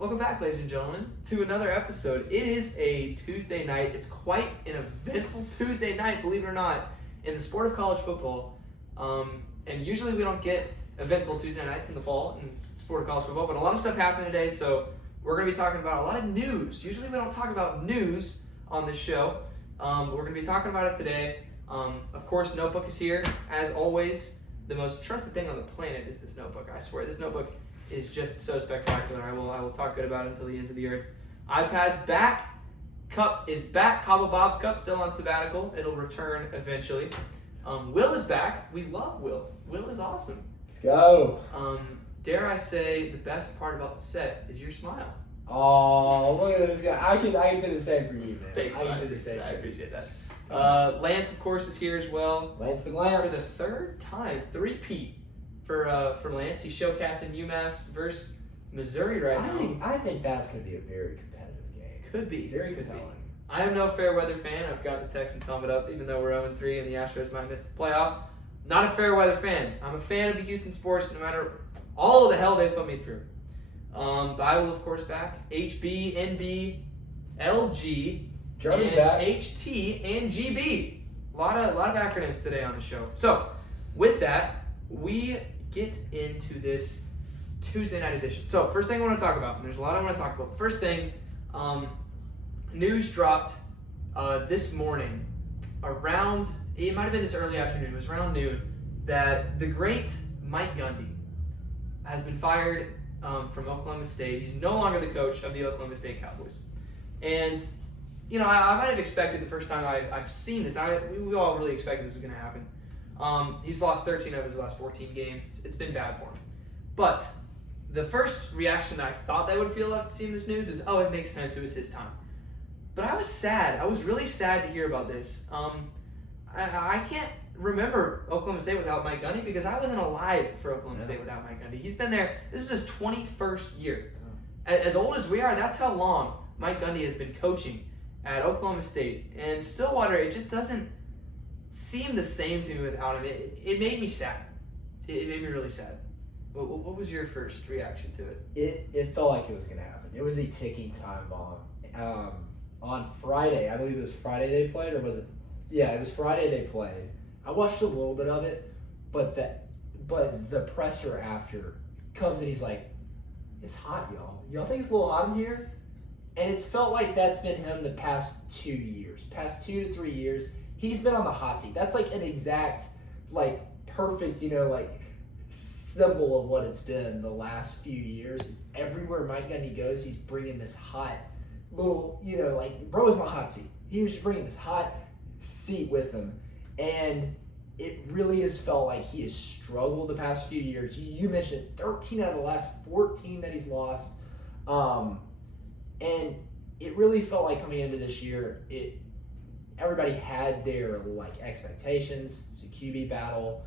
Welcome back, ladies and gentlemen, to another episode. It is a Tuesday night. It's quite an eventful Tuesday night, believe it or not, in the sport of college football. And usually we don't get eventful Tuesday nights in the fall in the sport of college football, but a lot of stuff happened today, so we're going to be talking about a lot of news. Usually we don't talk about news on this show. We're going to be talking about it today. Of course, Notebook is here. As always, the most trusted thing on the planet is this notebook. I swear, this notebook is just so spectacular. I will talk good about it until the ends of the earth. iPad's back. Cup is back. Cabo Bob's Cup still on sabbatical. It'll return eventually. Will is back. We love Will. Will is awesome. Let's go. Dare I say, the best part about the set is your smile. Oh, look at this guy. I can say the same for you, man. Thanks, I can say the same. I appreciate that. Lance, of course, is here as well. Lance the For the Lance. third time, three-peat for Lance. He's showcasing UMass versus Missouri right now. I think that's going to be a very competitive game. Could be. Very Could be. compelling. I am no fair weather fan. I've got the Texans helmet up, even though we're 0-3 and the Astros might miss the playoffs. Not a fair weather fan. I'm a fan of the Houston sports, no matter all of the hell they put me through. But I will, of course, back HB, NB, LG, Johnny's and back. HT, and GB. A lot of acronyms today on the show. So, with that, we get into this Tuesday night edition. So, first thing I want to talk about, and there's a lot I want to talk about. First thing, news dropped this morning around, it might have been this early afternoon, it was around noon, that the great Mike Gundy has been fired from Oklahoma State. He's no longer the coach of the Oklahoma State Cowboys. And, you know, I might have expected the first time I've seen this, we all really expected this was going to happen. He's lost 13 of his last 14 games. It's been bad for him. But the first reaction that I thought they would feel after seeing this news is, oh, it makes sense, it was his time. But I was sad. I was really sad to hear about this. I can't remember Oklahoma State without Mike Gundy because I wasn't alive for Oklahoma State without Mike Gundy. He's been there. This is his 21st year. As old as we are, that's how long Mike Gundy has been coaching at Oklahoma State. And Stillwater, it just doesn't seem the same to me without him. It made me sad. It made me really sad. What was your first reaction to it? It felt like it was going to happen. It was a ticking time bomb. On Friday, I believe it was Friday they played, or was it? Yeah, it was Friday they played. I watched a little bit of it, but the presser after comes and he's like, "It's hot, y'all. Y'all think it's a little hot in here?" And it's felt like that's been him the past 2 years, past 2 to 3 years. He's been on the hot seat. That's like an exact, like perfect, symbol of what it's been the last few years. Is everywhere Mike Gundy goes, he's bringing this hot little, bro is my hot seat. He was just bringing this hot seat with him. And it really has felt like he has struggled the past few years. You mentioned 13 out of the last 14 that he's lost. And it really felt like coming into this year, everybody had their expectations. It's a QB battle.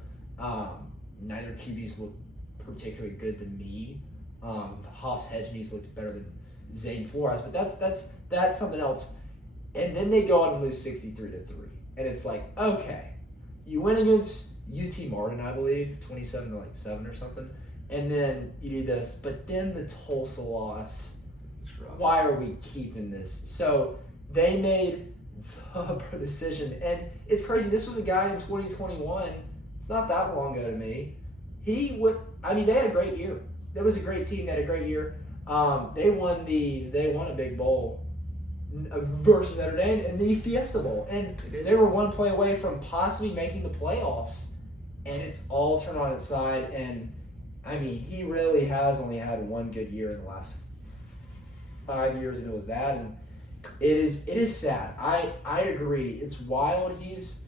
Neither QBs looked particularly good to me. Haas Hedges looked better than Zane Flores, but that's something else. And then they go out and lose 63-3. And it's like, okay, you win against UT Martin, I believe, 27-7 or something. And then you do this, but then the Tulsa loss. Why are we keeping this? So they made the decision, and it's crazy. This was a guy in 2021. It's not that long ago to me. They had a great year. That was a great team. They had a great year. They won a big bowl versus Notre Dame in the Fiesta Bowl, and they were one play away from possibly making the playoffs. And it's all turned on its side. And he really has only had one good year in the last 5 years, and it was that. And it is sad. I agree. It's wild. He's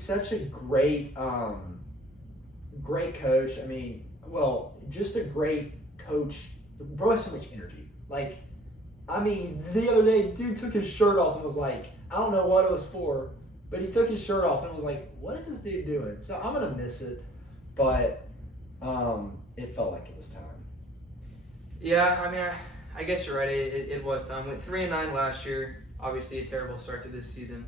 such a great coach. Just a great coach. Bro has so much energy. The other day, dude took his shirt off and was like, I don't know what it was for, but he took his shirt off and was like, what is this dude doing? So I'm going to miss it, but it felt like it was time. Yeah, I guess you're right. It was time. Went 3-9 last year. Obviously a terrible start to this season.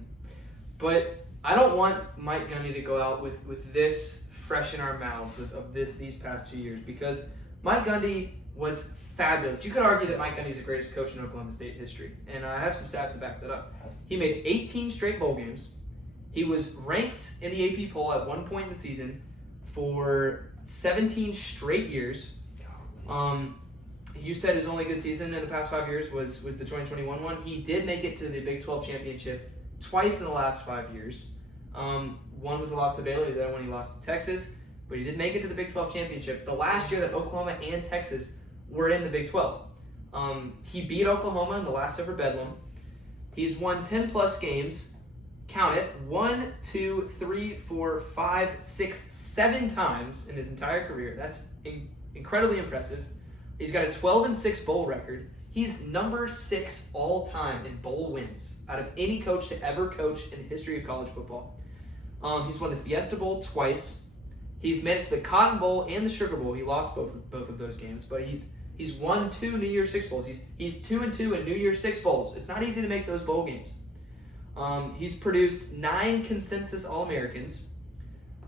But I don't want Mike Gundy to go out with this fresh in our mouths of these past 2 years, because Mike Gundy was fabulous. You could argue that Mike Gundy is the greatest coach in Oklahoma State history, and I have some stats to back that up. He made 18 straight bowl games. He was ranked in the AP poll at one point in the season for 17 straight years. You said his only good season in the past 5 years was the 2021 one. He did make it to the Big 12 championship twice in the last 5 years. One was a loss to Baylor, the other one he lost to Texas, but he did make it to the Big 12 championship the last year that Oklahoma and Texas were in the Big 12. He beat Oklahoma in the last ever Bedlam. He's won 10 plus games. Count it, 1, 2, 3, 4, 5, 6, 7 times in his entire career. That's incredibly impressive. He's got a 12-6 bowl record. He's number 6 all time in bowl wins out of any coach to ever coach in the history of college football. He's won the Fiesta Bowl twice. He's made it to the Cotton Bowl and the Sugar Bowl. He lost both of those games, but he's won 2 New Year's Six bowls. He's 2-2 in New Year's Six bowls. It's not easy to make those bowl games. He's produced 9 consensus All-Americans.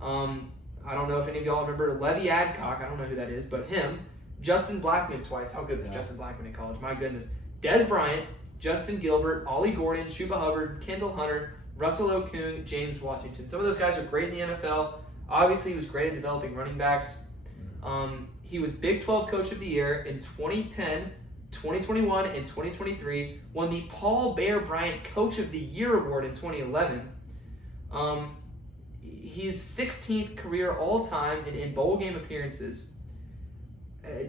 I don't know if any of y'all remember Levy Adcock. I don't know who that is, but him. Justin Blackman twice. How good was Justin Blackman in college? My goodness. Des Bryant, Justin Gilbert, Ollie Gordon, Chuba Hubbard, Kendall Hunter, Russell Okung, James Washington. Some of those guys are great in the NFL. Obviously, he was great at developing running backs. He was Big 12 Coach of the Year in 2010, 2021, and 2023. Won the Paul Bear Bryant Coach of the Year Award in 2011. He's 16th career all-time in bowl game appearances.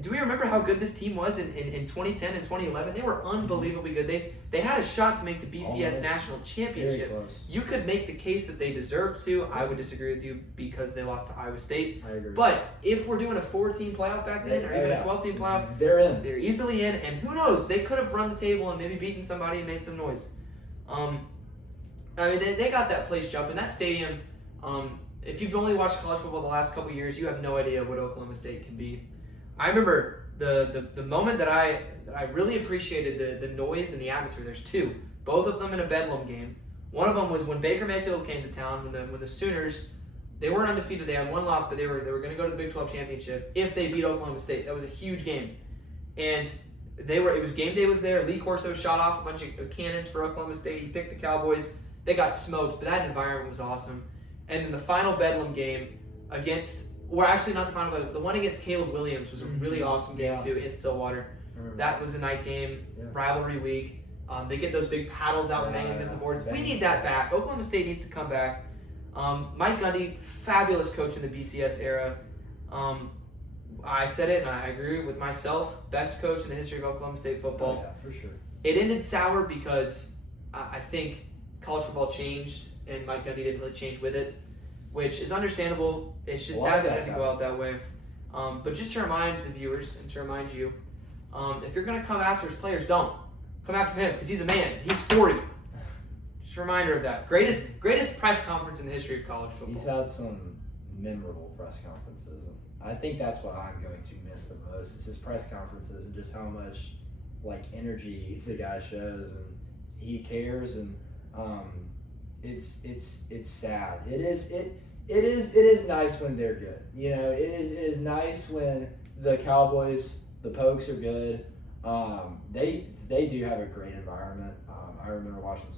Do we remember how good this team was in 2010 and 2011? They were unbelievably good. They had a shot to make the BCS National Championship. You could make the case that they deserved to. I would disagree with you because they lost to Iowa State. I agree. But if we're doing a 4-team playoff back then, or even a 12-team playoff, they're in. They're easily in, and who knows? They could have run the table and maybe beaten somebody and made some noise. I mean, they got that place jumping. That stadium, if you've only watched college football the last couple years, you have no idea what Oklahoma State can be. I remember the moment that I really appreciated the noise and the atmosphere. There's 2, both of them in a Bedlam game. One of them was when Baker Mayfield came to town. When the Sooners, they weren't undefeated. They had 1 loss, but they were going to go to the Big 12 championship if they beat Oklahoma State. That was a huge game, and it was game day was there. Lee Corso shot off a bunch of cannons for Oklahoma State. He picked the Cowboys. They got smoked, but that environment was awesome. And then the final Bedlam game against. Or actually not the final, but the one against Caleb Williams was a really awesome game too in Stillwater. That was a night game, rivalry week. They get those big paddles out and bang against the boards. We need that back. Oklahoma State needs to come back. Mike Gundy, fabulous coach in the BCS era. I said it and I agree with myself. Best coach in the history of Oklahoma State football. Oh, yeah, for sure. It ended sour because I think college football changed and Mike Gundy didn't really change with it, which is understandable. It's just sad that it doesn't go out that way. But just to remind the viewers and to remind you, if you're going to come after his players, don't. Come after him because he's a man. He's 40. Just a reminder of that. Greatest press conference in the history of college football. He's had some memorable press conferences. And I think that's what I'm going to miss the most is his press conferences and just how much energy the guy shows and he cares and it's sad. It is nice when they're good. It is nice when the Cowboys, the Pokes are good. They do have a great environment. I remember watching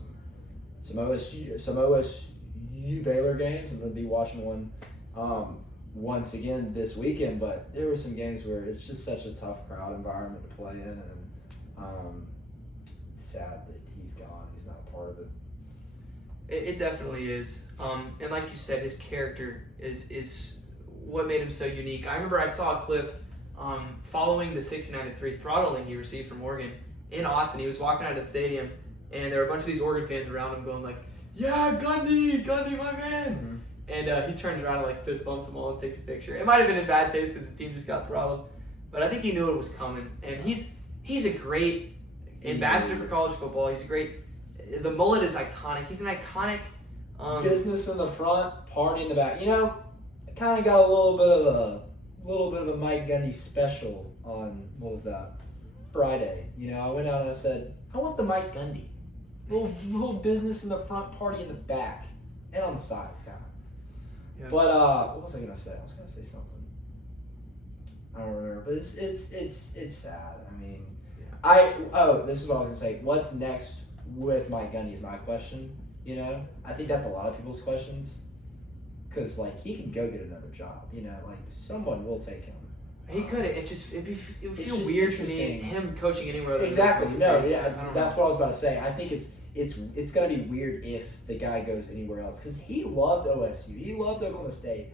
some OSU Baylor games. I'm going to be watching one once again this weekend. But there were some games where it's just such a tough crowd environment to play in, and it's sad that he's gone. He's not a part of it. It definitely is. And like you said, his character is what made him so unique. I remember I saw a clip following the 69-3 throttling he received from Oregon in Autzen. He was walking out of the stadium, and there were a bunch of these Oregon fans around him going like, "Yeah, Gundy, my man!" Mm-hmm. And he turns around and fist bumps them all and takes a picture. It might have been in bad taste because his team just got throttled, but I think he knew it was coming. And he's a great ambassador for college football. He's a great. The mullet is iconic. He's an iconic business in the front, party in the back. I kind of got a little bit of a Mike Gundy special on what was that? Friday. I went out and I said, I want the Mike Gundy. Little business in the front, party in the back, and on the sides, kind of. Yeah. But what was I gonna say? I was gonna say something. I don't remember, but it's sad. I mean, Yeah. this is what I was gonna say. What's next with Mike Gundy is my question. You know, I think that's a lot of people's questions, because like he can go get another job. You know, like someone will take him. He could. It would feel just weird to me interesting. him coaching anywhere. Other Exactly. Than No, State. yeah, I don't that's know. what I was about to say. I think it's gonna be weird if the guy goes anywhere else, because he loved OSU, he loved Oklahoma State,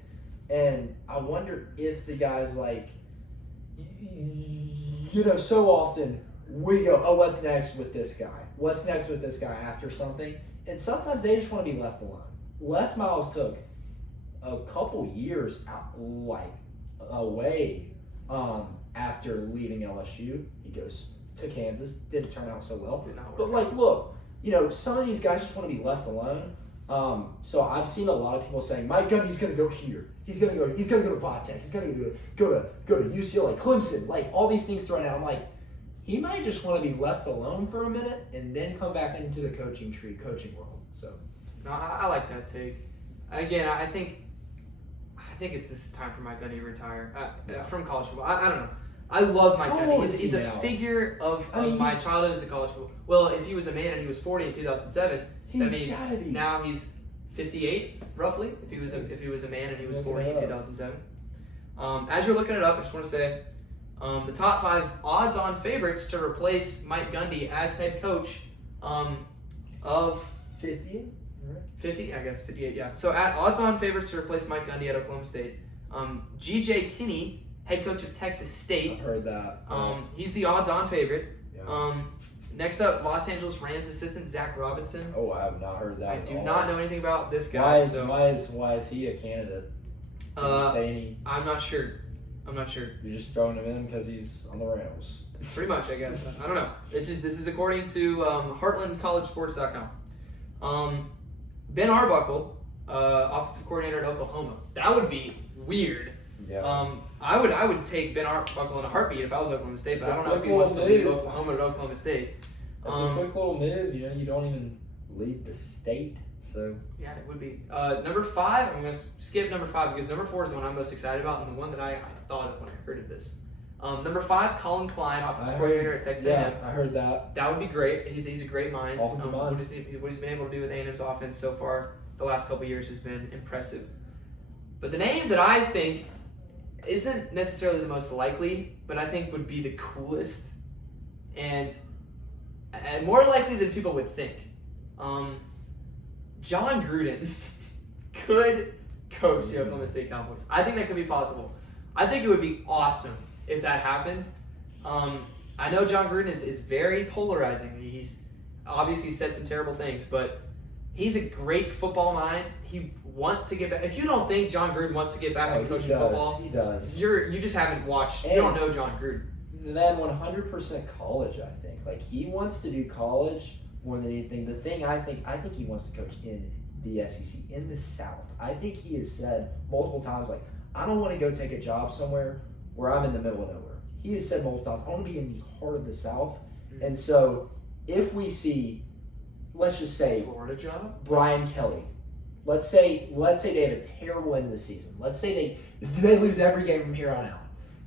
and I wonder if the guy's like, you know, so often we go, oh, what's next with this guy? What's next with this guy after something? And sometimes they just want to be left alone. Les Miles took a couple years out, like away after leaving LSU. He goes to Kansas, didn't turn out so well. Did not work But like, look, you know, some of these guys just want to be left alone. So I've seen a lot of people saying Mike Gundy's going to go here. He's going to go to Vatech. He's going to go to UCLA, Clemson. Like all these things thrown out. I'm like, he might just want to be left alone for a minute and then come back into the coaching world. So No, I like that take. Again, I think this time for Mike Gundy to retire from college football. I don't know. I love Mike How Gundy. old is He's he a now? figure of my childhood as a college football. Well, if he was a man and he was 40 in 2007, that He's means gotta be. now he's 58 roughly. If he was a man and he was Looking 40 it in up. 2007. As you're looking it up, I just want to say the top 5 odds-on favorites to replace Mike Gundy as head coach of 50, right? 50, I guess 58, yeah. So at odds-on favorites to replace Mike Gundy at Oklahoma State, G.J. Kinney, head coach of Texas State. I've heard that. He's the odds-on favorite. Yeah. Next up, Los Angeles Rams assistant Zach Robinson. Oh, I have not heard that. I at do all. not know anything about this guy. Why is he a candidate? Does he say any? I'm not sure. You're just throwing him in because he's on the Rams. Pretty much, I guess. I don't know. This is according to HeartlandCollegeSports.com. Ben Arbuckle, offensive coordinator at Oklahoma. That would be weird. Yeah. I would take Ben Arbuckle in a heartbeat if I was Oklahoma State, but It's I a don't know if quick he wants to little leave move. Oklahoma to Oklahoma State. That's a quick little move. You know, you don't even leave the state. So Yeah, it would be. Number 5, I'm going to skip number 5 because number 4 is the one I'm most excited about and the one that I thought of when I heard of this. Number 5, Colin Klein, offensive coordinator at Texas A&M. I heard that. That would be great. He's a great mind. Offensive mind. What he's been able to do with A&M's offense so far the last couple of years has been impressive. But the name that I think isn't necessarily the most likely, but I think would be the coolest and more likely than people would think. John Gruden could coach the Oklahoma State Cowboys. I think that could be possible. I think it would be awesome if that happened. I know John Gruden is very polarizing. He's obviously said some terrible things, but he's a great football mind. He wants to get back. If you don't think John Gruden wants to get back in coaching football, He does. you just haven't watched. And you don't know John Gruden. Then 100% college. I think like he wants to do college more than anything. The thing I think he wants to coach in the SEC in the South. I think he has said multiple times like I don't want to go take a job somewhere where I'm in the middle of nowhere. He has said multiple times I want to be in the heart of the South. Mm-hmm. And so if we see, let's just say Florida job. Brian Kelly. Let's say they have a terrible end of the season. Let's say they lose every game from here on out.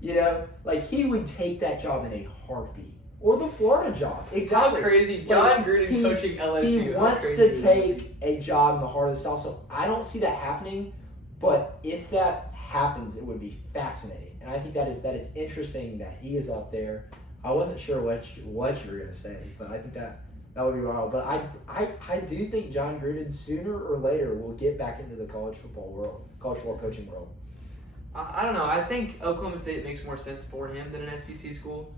You know, like he would take that job in a heartbeat. Or the Florida job. Exactly. How crazy. Like, John Gruden coaching LSU. He How wants crazy to is that? take a job in the heart of the South. So I don't see that happening. But if that happens, it would be fascinating. And I think that is interesting that he is up there. I wasn't sure what you were going to say, but I think that would be wild. But I do think John Gruden sooner or later will get back into the college football coaching world. I don't know. I think Oklahoma State makes more sense for him than an SEC school.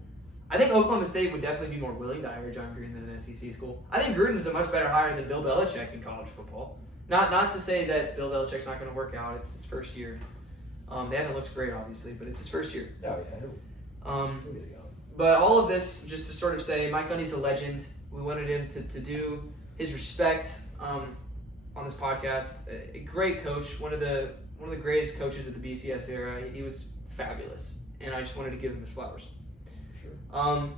I think Oklahoma State would definitely be more willing to hire John Gruden than an SEC school. I think Gruden's a much better hire than Bill Belichick in college football. Not to say that Bill Belichick's not going to work out. It's his first year. They haven't looked great, obviously, but it's his first year. Oh, yeah. He'll get it going. But all of this, just to sort of say, Mike Gundy's a legend. We wanted him to do his respect on this podcast. A great coach, one of the greatest coaches of the BCS era. He was fabulous, and I just wanted to give him his flowers. Sure.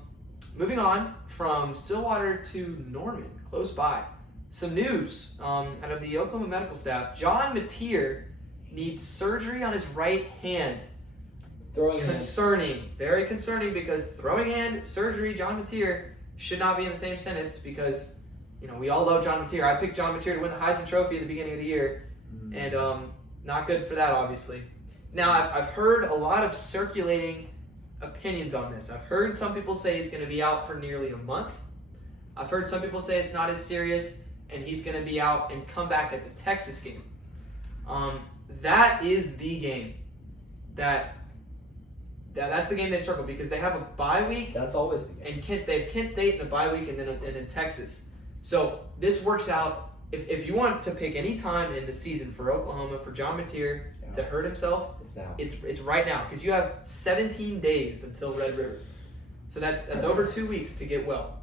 Moving on from Stillwater to Norman, close by. Some news out of the Oklahoma medical staff. John Mateer needs surgery on his right hand. Throwing hand. Concerning. Very concerning because throwing hand, surgery, John Mateer should not be in the same sentence because, we all love John Mateer. I picked John Mateer to win the Heisman Trophy at the beginning of the year, and not good for that, obviously. Now, I've heard a lot of circulating opinions on this. I've heard some people say he's going to be out for nearly a month. I've heard some people say it's not as serious, and he's going to be out and come back at the Texas game. That is the game that's the game they circle because they have a bye week. That's always the game. And they have Kent State in the bye week and then Texas. So this works out. If you want to pick any time in the season for Oklahoma, for John Mateer to hurt himself, it's now. It's right now because you have 17 days until Red River. So that's over 2 weeks to get well.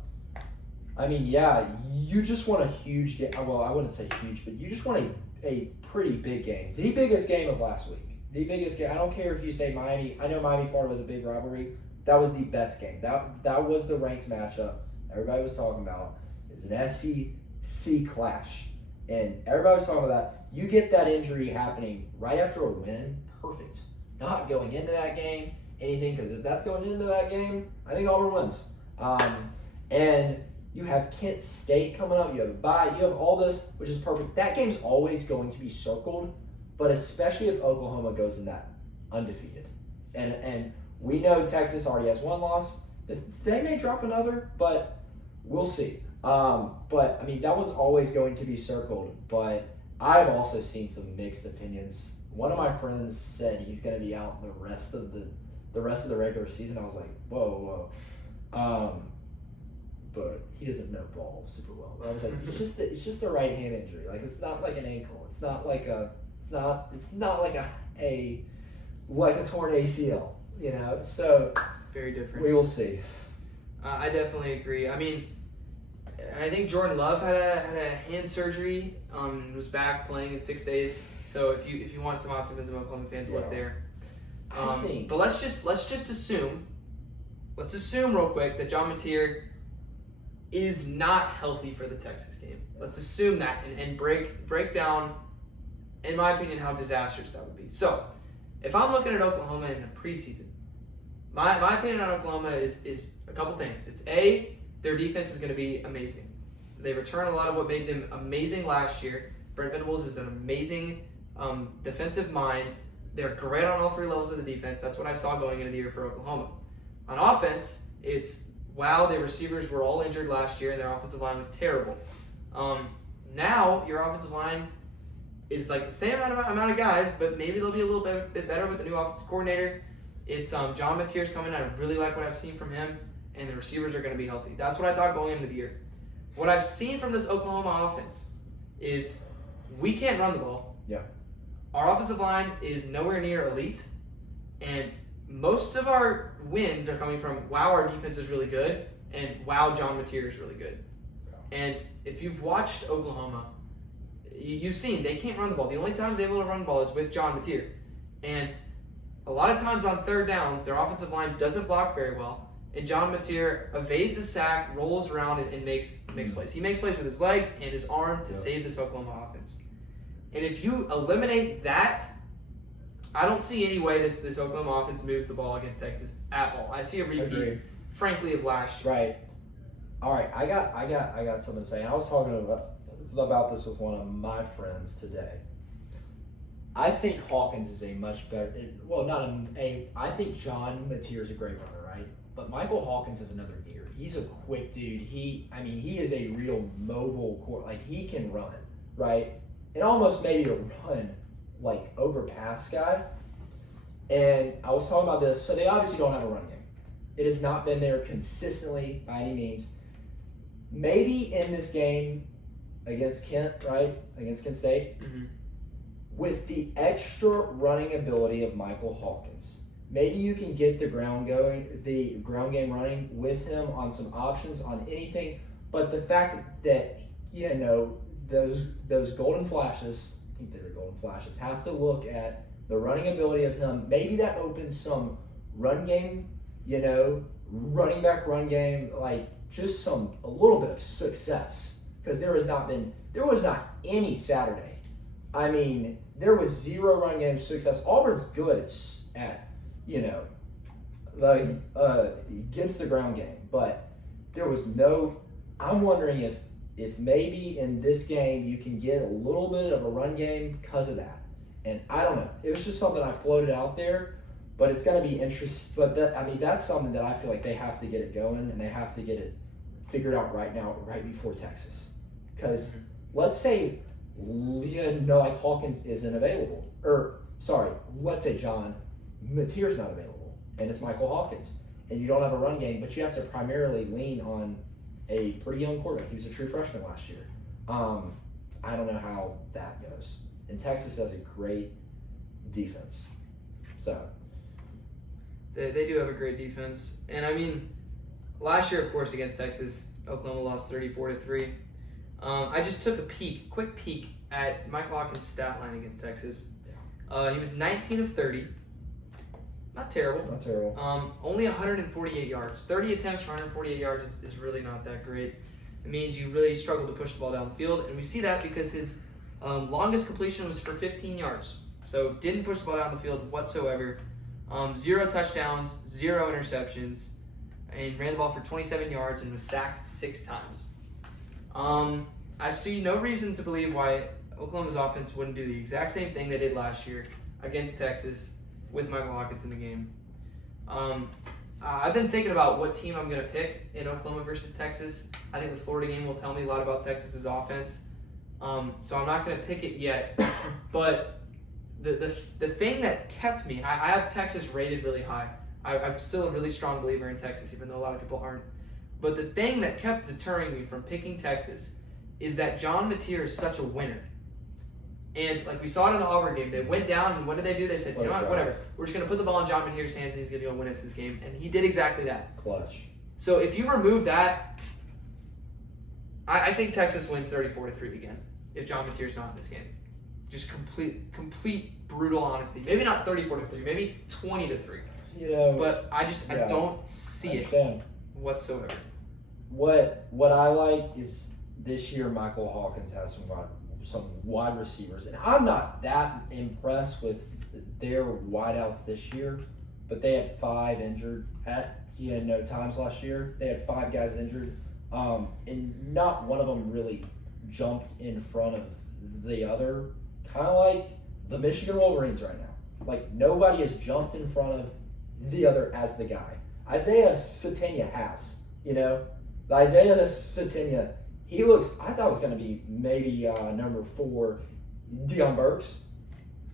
I mean, yeah, you just want a huge game. Well, I wouldn't say huge, but you just want a pretty big game. The biggest game of last week. The biggest game. I don't care if you say Miami. I know Miami-Florida was a big rivalry. That was the best game. That was the ranked matchup everybody was talking about. It's an SEC clash. And everybody was talking about that. You get that injury happening right after a win, perfect. Not going into that game, anything, because if that's going into that game, I think Auburn wins. And you have Kent State coming up. You have a bye. You have all this, which is perfect. That game's always going to be circled, but especially if Oklahoma goes in that undefeated. And we know Texas already has one loss. They may drop another, but we'll see. But, I mean, that one's always going to be circled. But I've also seen some mixed opinions. One of my friends said he's going to be out the rest of the regular season. I was like, whoa. But he doesn't know ball super well. But I was like, it's just a right hand injury. Like it's not like an ankle. It's not like a torn ACL. So very different. We will see. I definitely agree. I mean, I think Jordan Love had a hand surgery. Was back playing in 6 days. So if you want some optimism, Oklahoma fans, look there. But let's just assume. Let's assume real quick that John Mateer is not healthy for the Texas game. Let's assume that and break down, in my opinion, how disastrous that would be. So, if I'm looking at Oklahoma in the preseason, my opinion on Oklahoma is a couple things. It's A, their defense is going to be amazing. They return a lot of what made them amazing last year. Brent Venables is an amazing defensive mind. They're great on all three levels of the defense. That's what I saw going into the year for Oklahoma. On offense, it's wow, their receivers were all injured last year and their offensive line was terrible. Now your offensive line is like the same amount of guys, but maybe they'll be a little bit better with the new offensive coordinator. It's John Mateer's coming in. I really like what I've seen from him, and the receivers are going to be healthy. That's what I thought going into the year. What I've seen from this Oklahoma offense is we can't run the ball. Yeah. Our offensive line is nowhere near elite, and most of our wins are coming from, wow, our defense is really good, and wow, John Mateer is really good. And if you've watched Oklahoma, you've seen they can't run the ball. The only time they're able to run the ball is with John Mateer. And a lot of times on third downs, their offensive line doesn't block very well, and John Mateer evades a sack, rolls around, and makes plays. He makes plays with his legs and his arm to save this Oklahoma offense. And if you eliminate that, I don't see any way this Oklahoma offense moves the ball against Texas at all. I see a repeat, frankly, of last year. Right. All right. I got something to say. And I was talking about this with one of my friends today. I think Hawkins is a much better. I think John Mateer is a great runner, right? But Michael Hawkins is another gear. He's a quick dude. He is a real mobile core. Like he can run, right? And almost maybe a run. Like overpass guy. And I was talking about this, so they obviously don't have a run game. It has not been there consistently by any means. Maybe in this game against Kent, right? Against Kent State, with the extra running ability of Michael Hawkins, maybe you can get the ground game running with him on some options on anything. But the fact that those golden flashes. I think they were golden flashes. Have to look at the running ability of him. Maybe that opens some run game, running back run game, like just a little bit of success. Because there was not any Saturday. I mean, there was zero run game success. Auburn's good at against the ground game. But there was no. I'm wondering if maybe in this game you can get a little bit of a run game because of that. And I don't know. It was just something I floated out there, but it's going to be interesting. But that's something that I feel like they have to get it going, and they have to get it figured out right now, right before Texas. Because let's say Hawkins isn't available, let's say John Mateer's not available, and it's Michael Hawkins, and you don't have a run game, but you have to primarily lean on a pretty young quarterback. He was a true freshman last year. I don't know how that goes. And Texas has a great defense. So they do have a great defense. And I mean, last year, of course, against Texas, Oklahoma lost 34-3. I just took a quick peek at Michael Hawkins' stat line against Texas. He was 19 of 30. Not terrible. Only 148 yards. 30 attempts for 148 yards is really not that great. It means you really struggle to push the ball down the field. And we see that because his longest completion was for 15 yards. So didn't push the ball down the field whatsoever. 0 touchdowns, 0 interceptions, and ran the ball for 27 yards and was sacked 6 times. I see no reason to believe why Oklahoma's offense wouldn't do the exact same thing they did last year against Texas with Michael Hawkins in the game. I've been thinking about what team I'm going to pick in Oklahoma versus Texas. I think the Florida game will tell me a lot about Texas's offense. So I'm not going to pick it yet. But the thing that kept me, I have Texas rated really high. I'm still a really strong believer in Texas, even though a lot of people aren't. But the thing that kept deterring me from picking Texas is that John Mateer is such a winner. And like we saw it in the Auburn game, they went down, and what did they do? They said, you know what, whatever. We're just going to put the ball in John Mateer's hands, and he's going to go win us this game. And he did exactly that. Clutch. So if you remove that, I think Texas wins 34-3 again if John Mateer's not in this game. Just complete brutal honesty. Maybe not 34-3, maybe 20-3. But I don't see it whatsoever. What I like is this year Michael Hawkins has some wide receivers, and I'm not that impressed with their wideouts this year, but they had 5 injured at no times last year. They had 5 guys injured, and not one of them really jumped in front of the other, kind of like the Michigan Wolverines right now. Like, nobody has jumped in front of the other as the guy. Isaiah Satania has, the Isaiah Satania, I thought was going to be maybe number 4, Deion Burks.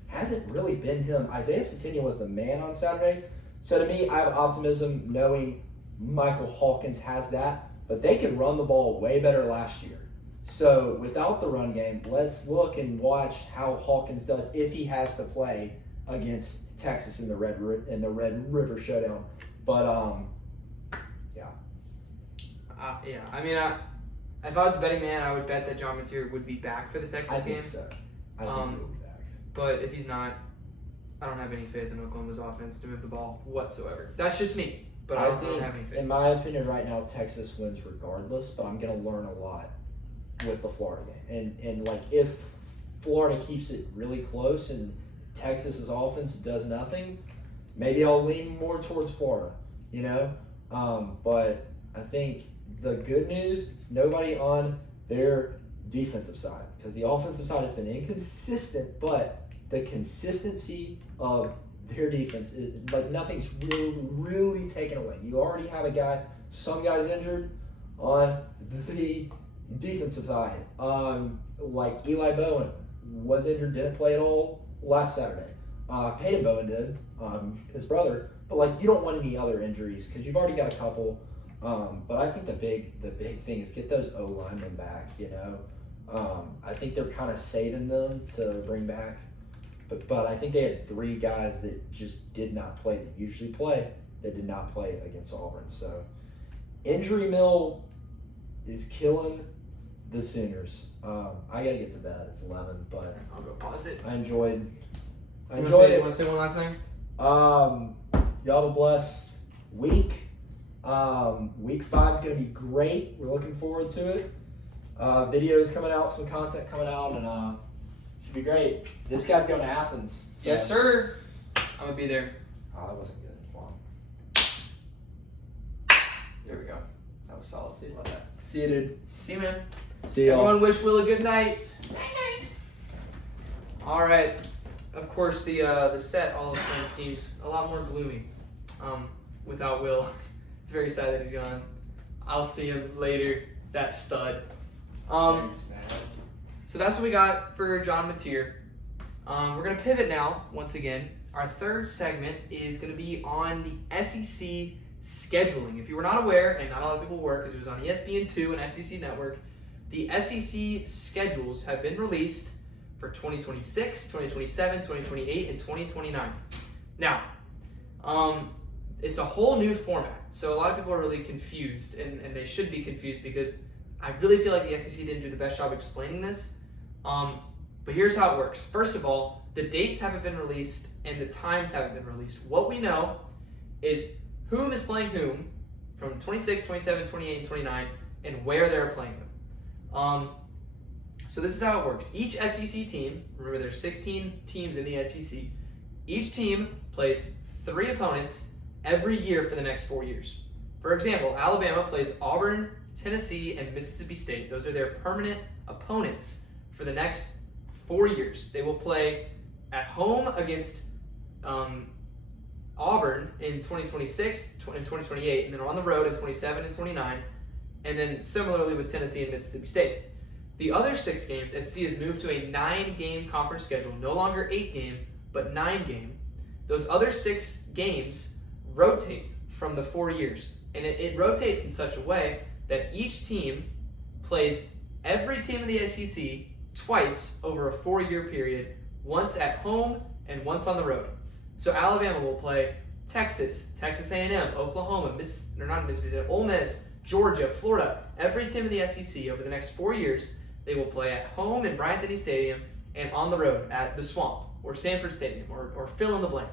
Hasn't really been him. Isaiah Satania was the man on Saturday. So to me, I have optimism knowing Michael Hawkins has that, but they could run the ball way better last year. So without the run game, let's look and watch how Hawkins does if he has to play against Texas in the Red River Showdown. But I mean, if I was a betting man, I would bet that John Mateer would be back for the Texas game. I think so. I think he will be back. But if he's not, I don't have any faith in Oklahoma's offense to move the ball whatsoever. That's just me. But I don't have any faith. In my opinion, right now, Texas wins regardless. But I'm going to learn a lot with the Florida game. And like, if Florida keeps it really close and Texas's offense does nothing, maybe I'll lean more towards Florida. But I think the good news is nobody on their defensive side, because the offensive side has been inconsistent, but the consistency of their defense is like nothing's really taken away. You already have some guys injured on the defensive side. Like Eli Bowen was injured, didn't play at all last Saturday. Peyton Bowen did, his brother. But like, you don't want any other injuries because you've already got a couple. But I think the big thing is get those O linemen back. I think they're kind of saving them to bring back. But I think they had 3 guys that just did not play that usually play. That did not play against Auburn. So injury mill is killing the Sooners. I gotta get to bed. It's 11, but I'll go pause it. I enjoyed it. You want to say one last thing? Y'all have a blessed week. Week 5 is going to be great. We're looking forward to it. Videos coming out, some content coming out, and should be great. This guy's going to Athens. So. Yes, sir. I'm going to be there. Oh, that wasn't good. Wow. There we go. That was solid. See you about that. See you, dude. See you, man. See y'all. Everyone wish Will a good night. Night. All right. Of course, the set all of a sudden seems a lot more gloomy without Will. It's very sad that he's gone. I'll see him later. That stud. Thanks, man. So that's what we got for John Mateer. We're going to pivot now, once again. Our third segment is going to be on the SEC scheduling. If you were not aware, and not a lot of people were because it was on ESPN2 and SEC Network, the SEC schedules have been released for 2026, 2027, 2028, and 2029. Now, it's a whole new format, so a lot of people are really confused, and they should be confused because I really feel like the SEC didn't do the best job explaining this. But here's how it works. First of all, the dates haven't been released and the times haven't been released. What we know is whom is playing whom from 26, 27, 28, and 29, and where they're playing them. So this is how it works. Each SEC team, remember there's 16 teams in the SEC, each team plays 3 opponents every year for the next 4 years. For example, Alabama plays Auburn, Tennessee, and Mississippi State. Those are their permanent opponents for the next 4 years. They will play at home against Auburn in 2026 and 2028, and then on the road in 27 and 29, and then similarly with Tennessee and Mississippi State. The other 6 games, SEC has moved to a 9-game conference schedule, no longer 8-game, but 9-game. Those other 6 games rotate from the 4 years, and it rotates in such a way that each team plays every team in the SEC twice over a 4-year period, once at home and once on the road. So Alabama will play Texas, Texas A&M, Oklahoma, Ole Miss, Georgia, Florida. Every team in the SEC over the next 4 years, they will play at home in Bryant-Denny Stadium and on the road at the Swamp or Sanford Stadium or fill in the blank.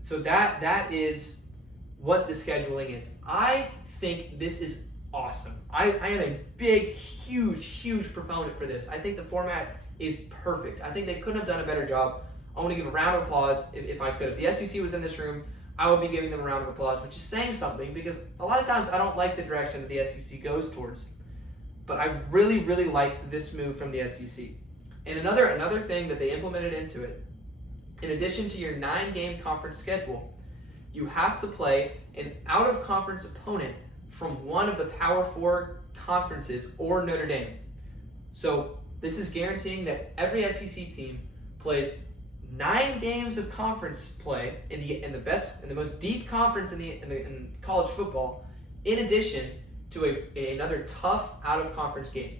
So that is what the scheduling is. I think this is awesome. I am a big, huge proponent for this. I think the format is perfect. I think they couldn't have done a better job. I want to give a round of applause if I could. If the SEC was in this room, I would be giving them a round of applause, which is saying something because a lot of times I don't like the direction that the SEC goes towards. But I really like this move from the SEC. And another thing that they implemented into it, in addition to your 9-game conference schedule, you have to play an out-of-conference opponent from one of the Power 4 conferences or Notre Dame. So this is guaranteeing that every SEC team plays 9 games of conference play in the most deep conference in college football, in addition to another tough out-of-conference game.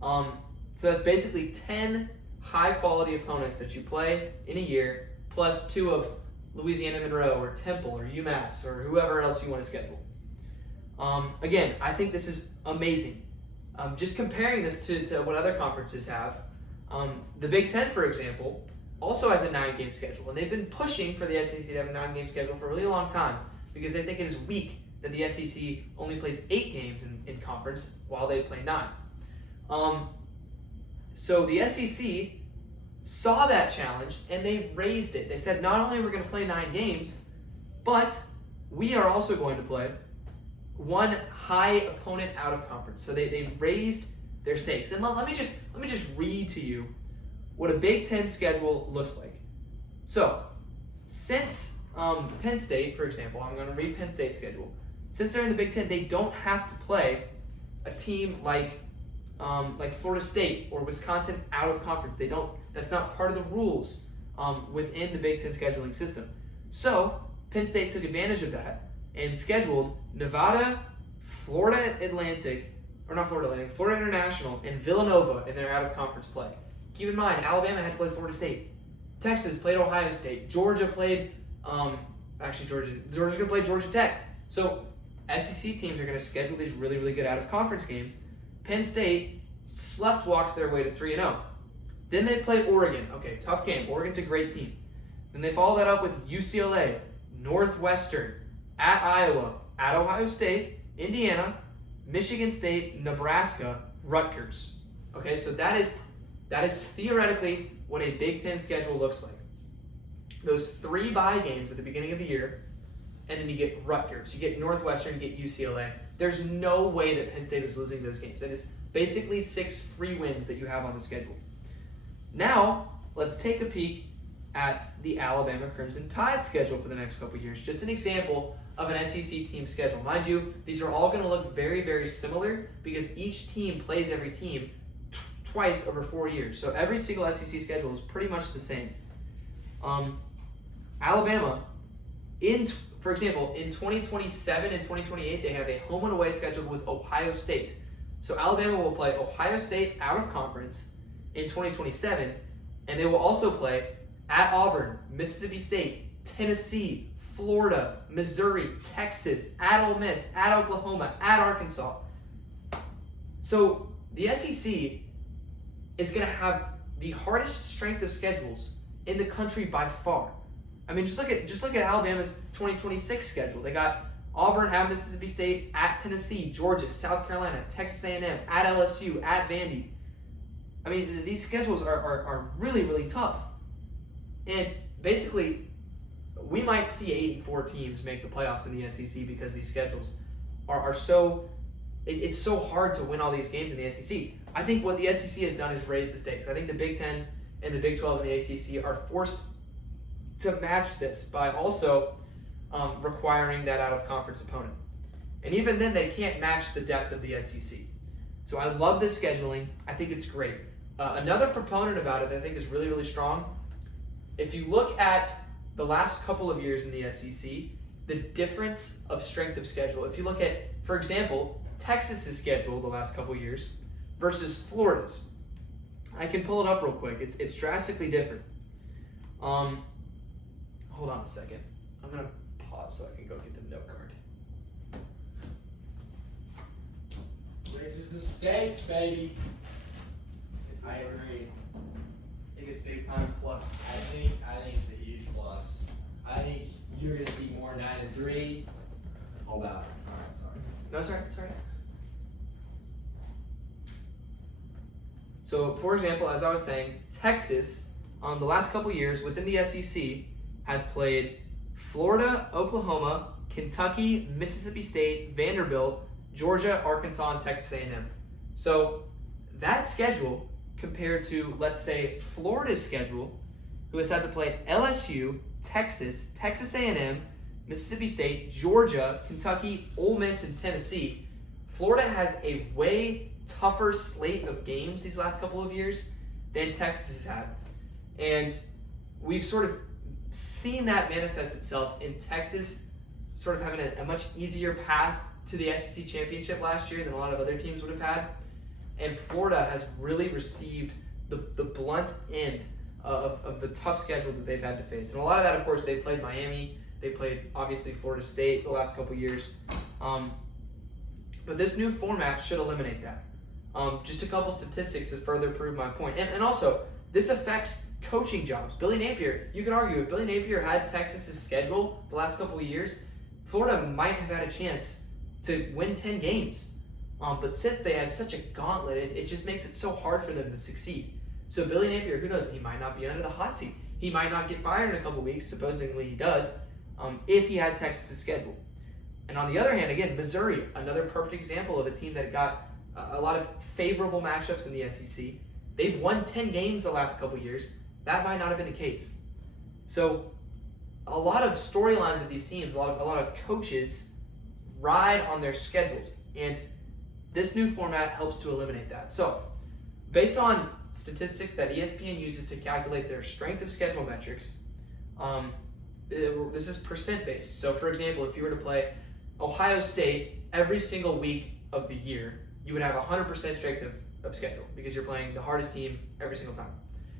So that's basically 10 high-quality opponents that you play in a year, plus 2 of Louisiana Monroe or Temple or UMass or whoever else you want to schedule. Again, I think this is amazing. Just comparing this to what other conferences have, the Big Ten, for example, also has a 9-game schedule, and they've been pushing for the SEC to have a 9-game schedule for a really long time because they think it is weak that the SEC only plays 8 games in conference while they play 9. So the SEC saw that challenge and they raised it. They said, not only are we going to play 9 games, but we are also going to play one high opponent out of conference. So they raised their stakes. And let me just read to you what a Big Ten schedule looks like. So since Penn State, for example, I'm going to read Penn State's schedule. Since they're in the Big Ten, they don't have to play a team like Florida State or Wisconsin out of conference. They don't. That's not part of the rules within the Big Ten scheduling system. So Penn State took advantage of that and scheduled Nevada, Florida International, and Villanova in their out of conference play. Keep in mind, Alabama had to play Florida State. Texas played Ohio State. Georgia played. Georgia's going to play Georgia Tech. So SEC teams are going to schedule these really good out of conference games. Penn State sleptwalked their way to 3-0. Then they play Oregon. Okay, tough game. Oregon's a great team. Then they follow that up with UCLA, Northwestern, at Iowa, at Ohio State, Indiana, Michigan State, Nebraska, Rutgers. Okay, so that is theoretically what a Big Ten schedule looks like. those 3 bye games at the beginning of the year, and then you get Rutgers, you get Northwestern, you get UCLA. There's no way that Penn State is losing those games. It is basically 6 free wins that you have on the schedule. Now, let's take a peek at the Alabama Crimson Tide schedule for the next couple years. Just an example of an SEC team schedule. Mind you, these are all going to look very, very similar because each team plays every team twice over 4 years. So every single SEC schedule is pretty much the same. Alabama, for example, in 2027 and 2028, they have a home and away schedule with Ohio State. So Alabama will play Ohio State out of conference in 2027, and they will also play at Auburn, Mississippi State, Tennessee, Florida, Missouri, Texas, at Ole Miss, at Oklahoma, at Arkansas. So the SEC is going to have the hardest strength of schedules in the country by far. I mean, just look at Alabama's 2026 schedule. They got Auburn, at Mississippi State, at Tennessee, Georgia, South Carolina, Texas A&M, at LSU, at Vandy. I mean, these schedules are really, really tough. And basically, we might see 8-4 teams make the playoffs in the SEC because these schedules are so. It's so hard to win all these games in the SEC. I think what the SEC has done is raise the stakes. I think the Big Ten and the Big 12 and the ACC are forced to match this by also requiring that out-of-conference opponent. And even then, they can't match the depth of the SEC. So I love this scheduling. I think it's great. Another proponent about it that I think is really, really strong, if you look at the last couple of years in the SEC, the difference of strength of schedule, if you look at, for example, Texas's schedule the last couple of years versus Florida's. I can pull it up real quick. It's drastically different. Hold on a second. I'm going to pause so I can go get the note card. Raises the stakes, baby. I agree. I think it's big time plus. I think it's a huge plus. I think you're going to see more 9-3. Hold on. All right, sorry. No, sorry. So, for example, as I was saying, Texas, the last couple years within the SEC, has played Florida, Oklahoma, Kentucky, Mississippi State, Vanderbilt, Georgia, Arkansas, and Texas A&M. So that schedule compared to, let's say, Florida's schedule, who has had to play LSU, Texas, Texas A&M, Mississippi State, Georgia, Kentucky, Ole Miss, and Tennessee. Florida has a way tougher slate of games these last couple of years than Texas has had. And we've sort of seen that manifest itself in Texas sort of having a much easier path to the SEC championship last year than a lot of other teams would have had. And Florida has really received the blunt end of the tough schedule that they've had to face. And a lot of that, of course, they played Miami. They played, obviously, Florida State the last couple years. But this new format should eliminate that. Just a couple statistics to further prove my point. And also, this affects coaching jobs. Billy Napier, you could argue, if Billy Napier had Texas's schedule the last couple of years, Florida might have had a chance to win 10 games. But since they had such a gauntlet, it just makes it so hard for them to succeed. So Billy Napier, who knows, he might not be under the hot seat. He might not get fired in a couple weeks, supposedly he does, if he had Texas's schedule. And on the other hand, again, Missouri, another perfect example of a team that got a lot of favorable matchups in the SEC. They've won 10 games the last couple years. That might not have been the case. So a lot of storylines of these teams, a lot of coaches ride on their schedules. And this new format helps to eliminate that. So based on statistics that ESPN uses to calculate their strength of schedule metrics, this is percent based. So for example, if you were to play Ohio State every single week of the year, you would have 100% strength of schedule because you're playing the hardest team every single time.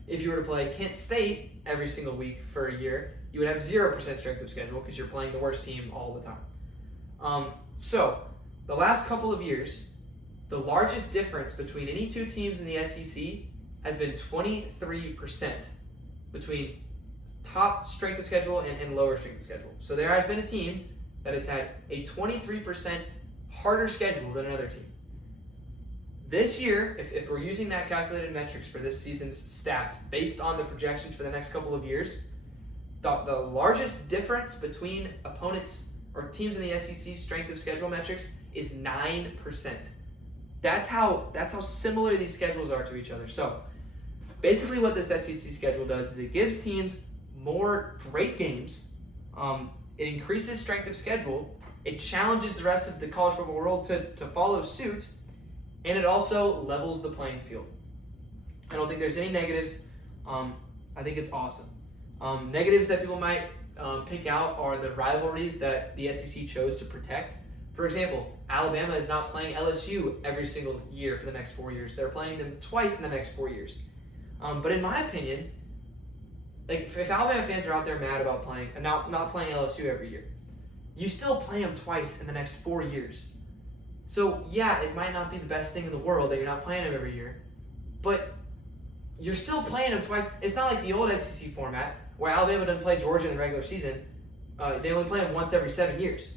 If you were to play Kent State every single week for a year, you would have 0% strength of schedule because you're playing the worst team all the time. So the last couple of years, the largest difference between any two teams in the SEC has been 23% between top strength of schedule and lower strength of schedule. So there has been a team that has had a 23% harder schedule than another team. This year, if we're using that calculated metrics for this season's stats based on the projections for the next couple of years, the largest difference between opponents or teams in the SEC strength of schedule metrics is 9%. That's how similar these schedules are to each other. So basically what this SEC schedule does is it gives teams more great games. It increases strength of schedule. It challenges the rest of the college football world to follow suit. And it also levels the playing field. I don't think there's any negatives. I think it's awesome. Negatives that people might pick out are the rivalries that the SEC chose to protect. For example, Alabama is not playing LSU every single year for the next 4 years. They're playing them twice in the next 4 years. But in my opinion, like if Alabama fans are out there mad about playing and not playing LSU every year, you still play them twice in the next 4 years. So yeah, it might not be the best thing in the world that you're not playing them every year, but you're still playing them twice. It's not like the old SEC format where Alabama doesn't play Georgia in the regular season. They only play them once every 7 years.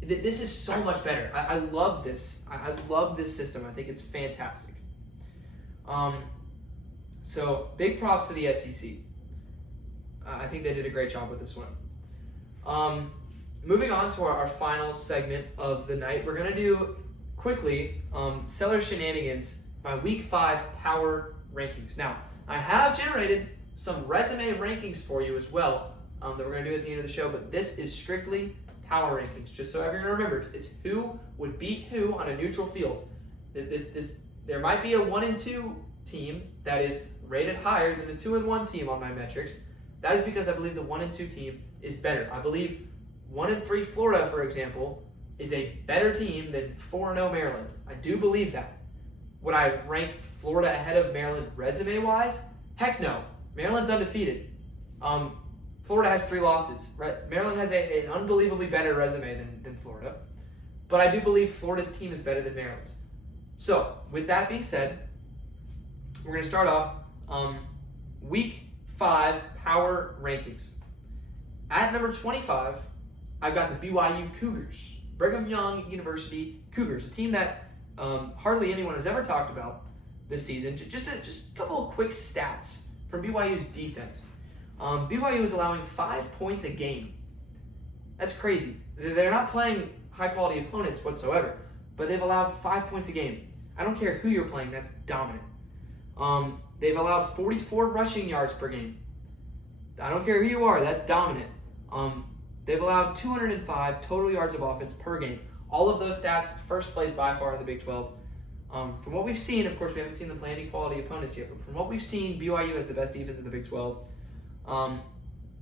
This is so much better. I love this. I love this system. I think it's fantastic. So big props to the SEC. I think they did a great job with this one. Moving on to our final segment of the night, we're going to do quickly Seller Shenanigans, my Week 5 Power Rankings. Now, I have generated some resume rankings for you as well that we're going to do at the end of the show, but this is strictly Power Rankings, just so everyone remembers. It's who would beat who on a neutral field. There might be a 1 and 2 team that is rated higher than the 2 and 1 team on my metrics. That is because I believe the 1 and 2 team is better. I believe 1 and 3 Florida, for example, is a better team than 4 and 0 Maryland. I do believe that. Would I rank Florida ahead of Maryland resume-wise? Heck no. Maryland's undefeated. Florida has 3 losses. Right? Maryland has an unbelievably better resume than Florida. But I do believe Florida's team is better than Maryland's. So, with that being said, we're going to start off Week 5 Power Rankings. At number 25, I've got the BYU Cougars. Brigham Young University Cougars, a team that hardly anyone has ever talked about this season. Just a couple of quick stats from BYU's defense. BYU is allowing 5 points a game. That's crazy. They're not playing high-quality opponents whatsoever, but they've allowed 5 points a game. I don't care who you're playing, that's dominant. They've allowed 44 rushing yards per game. I don't care who you are, that's dominant. They've allowed 205 total yards of offense per game. All of those stats, first place by far in the Big 12. From what we've seen, of course, we haven't seen them play any quality opponents yet, but from what we've seen, BYU has the best defense in the Big 12.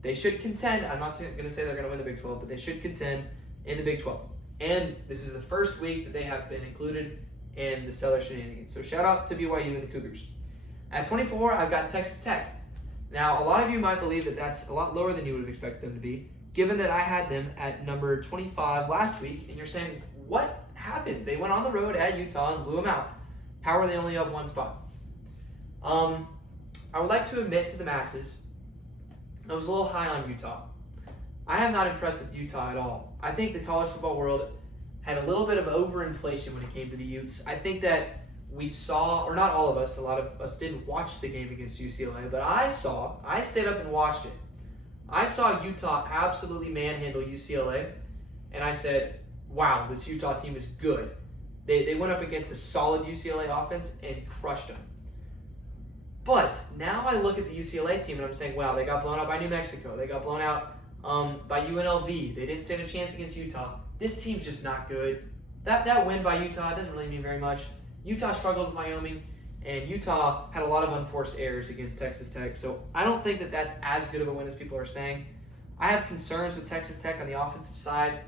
They should contend. I'm not going to say they're going to win the Big 12, but they should contend in the Big 12. And this is the first week that they have been included in the Seller Shenanigans. So shout out to BYU and the Cougars. At 24, I've got Texas Tech. Now, a lot of you might believe that that's a lot lower than you would have expected them to be, given that I had them at number 25 last week, and you're saying, what happened? They went on the road at Utah and blew them out. How are they only up 1 spot? I would like to admit to the masses, I was a little high on Utah. I am not impressed with Utah at all. I think the college football world had a little bit of overinflation when it came to the Utes. I think that we saw, or not all of us, a lot of us didn't watch the game against UCLA, but I stayed up and watched it. I saw Utah absolutely manhandle UCLA, and I said, wow, this Utah team is good. They went up against a solid UCLA offense and crushed them. But now I look at the UCLA team and I'm saying, wow, they got blown out by New Mexico. They got blown out by UNLV. They didn't stand a chance against Utah. This team's just not good. That win by Utah doesn't really mean very much. Utah struggled with Wyoming, and Utah had a lot of unforced errors against Texas Tech. So I don't think that that's as good of a win as people are saying. I have concerns with Texas Tech on the offensive side.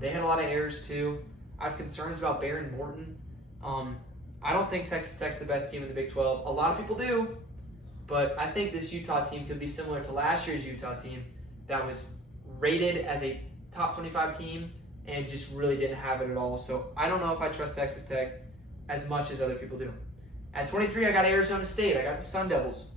They had a lot of errors too. I have concerns about Baron Morton. I don't think Texas Tech's the best team in the Big 12. A lot of people do, but I think this Utah team could be similar to last year's Utah team that was rated as a top 25 team and just really didn't have it at all. So I don't know if I trust Texas Tech as much as other people do. At 23, I got Arizona State. I got the Sun Devils.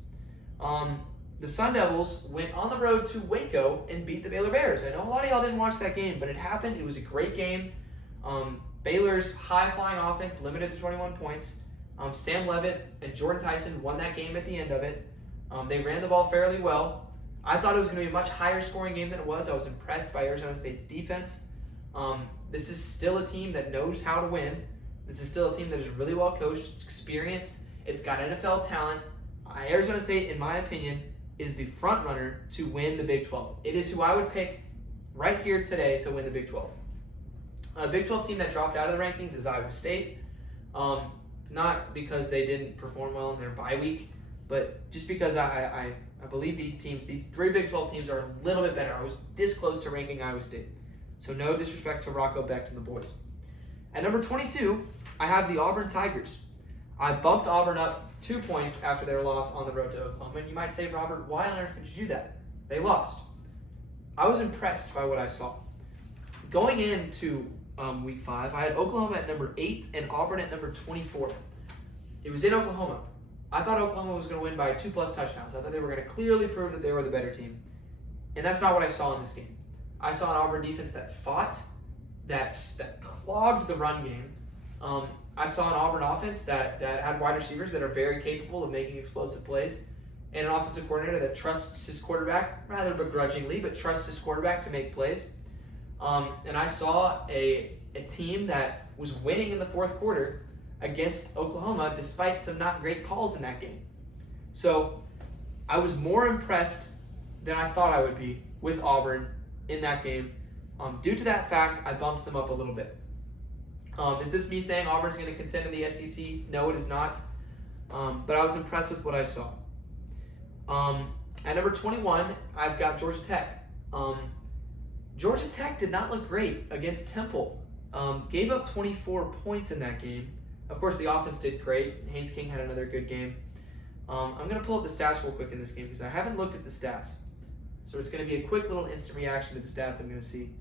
The Sun Devils went on the road to Waco and beat the Baylor Bears. I know a lot of y'all didn't watch that game, but it happened. It was a great game. Baylor's high-flying offense limited to 21 points. Sam Levitt and Jordan Tyson won that game at the end of it. They ran the ball fairly well. I thought it was going to be a much higher scoring game than it was. I was impressed by Arizona State's defense. This is still a team that knows how to win. This is still a team that is really well coached, experienced. It's got NFL talent. Arizona State, in my opinion, is the front runner to win the Big 12. It is who I would pick right here today to win the Big 12. A Big 12 team that dropped out of the rankings is Iowa State. Not because they didn't perform well in their bye week, but just because I believe these teams, these 3 Big 12 teams, are a little bit better. I was this close to ranking Iowa State. So no disrespect to Rocco Becht and the boys. At number 22, I have the Auburn Tigers. I bumped Auburn up 2 points after their loss on the road to Oklahoma. And you might say, Robert, why on earth would you do that? They lost. I was impressed by what I saw. Going into week 5, I had Oklahoma at number 8 and Auburn at number 24. It was in Oklahoma. I thought Oklahoma was going to win by 2+ touchdowns. I thought they were going to clearly prove that they were the better team. And that's not what I saw in this game. I saw an Auburn defense that fought, that clogged the run game. I saw an Auburn offense that had wide receivers that are very capable of making explosive plays, and an offensive coordinator that trusts his quarterback, rather begrudgingly, but trusts his quarterback to make plays. And I saw a team that was winning in the fourth quarter against Oklahoma despite some not great calls in that game. So I was more impressed than I thought I would be with Auburn in that game. Due to that fact, I bumped them up a little bit. Is this me saying Auburn's going to contend in the SEC? No, it is not. But I was impressed with what I saw. At number 21, I've got Georgia Tech. Georgia Tech did not look great against Temple. Gave up 24 points in that game. Of course, the offense did great. Haynes King had another good game. I'm going to pull up the stats real quick in this game because I haven't looked at the stats. So it's going to be a quick little instant reaction to the stats I'm going to see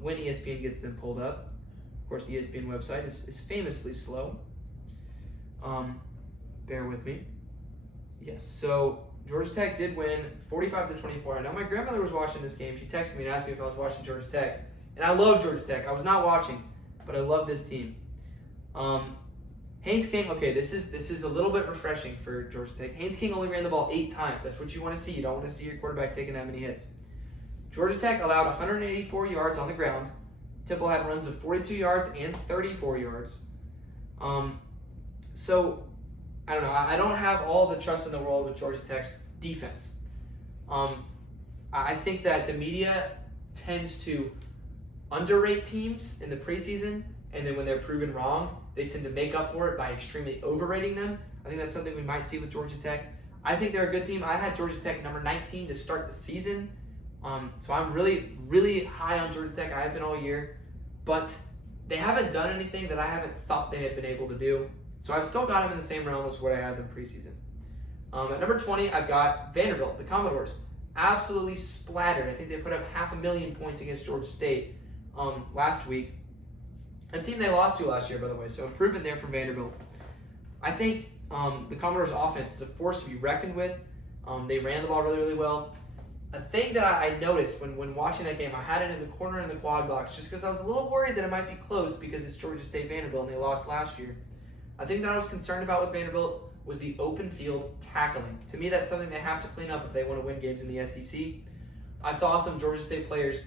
when ESPN gets them pulled up. Of course, the ESPN website is famously slow. Bear with me. Yes, so Georgia Tech did win 45-24. I know my grandmother was watching this game. She texted me and asked me if I was watching Georgia Tech. And I love Georgia Tech. I was not watching, but I love this team. Haynes King, okay, this is a little bit refreshing for Georgia Tech. Haynes King only ran the ball 8 times. That's what you want to see. You don't want to see your quarterback taking that many hits. Georgia Tech allowed 184 yards on the ground. Temple had runs of 42 yards and 34 yards. So, I don't know. I don't have all the trust in the world with Georgia Tech's defense. I think that the media tends to underrate teams in the preseason, and then when they're proven wrong, they tend to make up for it by extremely overrating them. I think that's something we might see with Georgia Tech. I think they're a good team. I had Georgia Tech number 19 to start the season. So I'm really, really high on Georgia Tech. I have been all year. But they haven't done anything that I haven't thought they had been able to do. So I've still got them in the same realm as what I had them preseason. At number 20, I've got Vanderbilt, the Commodores. Absolutely splattered. I think they put up 500,000 points against Georgia State last week. A team they lost to last year, by the way, so improvement there from Vanderbilt. I think the Commodores' offense is a force to be reckoned with. They ran the ball really, really well. A thing that I noticed when watching that game, I had it in the corner in the quad box just because I was a little worried that it might be close because it's Georgia State Vanderbilt and they lost last year. A thing that I was concerned about with Vanderbilt was the open field tackling. To me, that's something they have to clean up if they want to win games in the SEC. I saw some Georgia State players,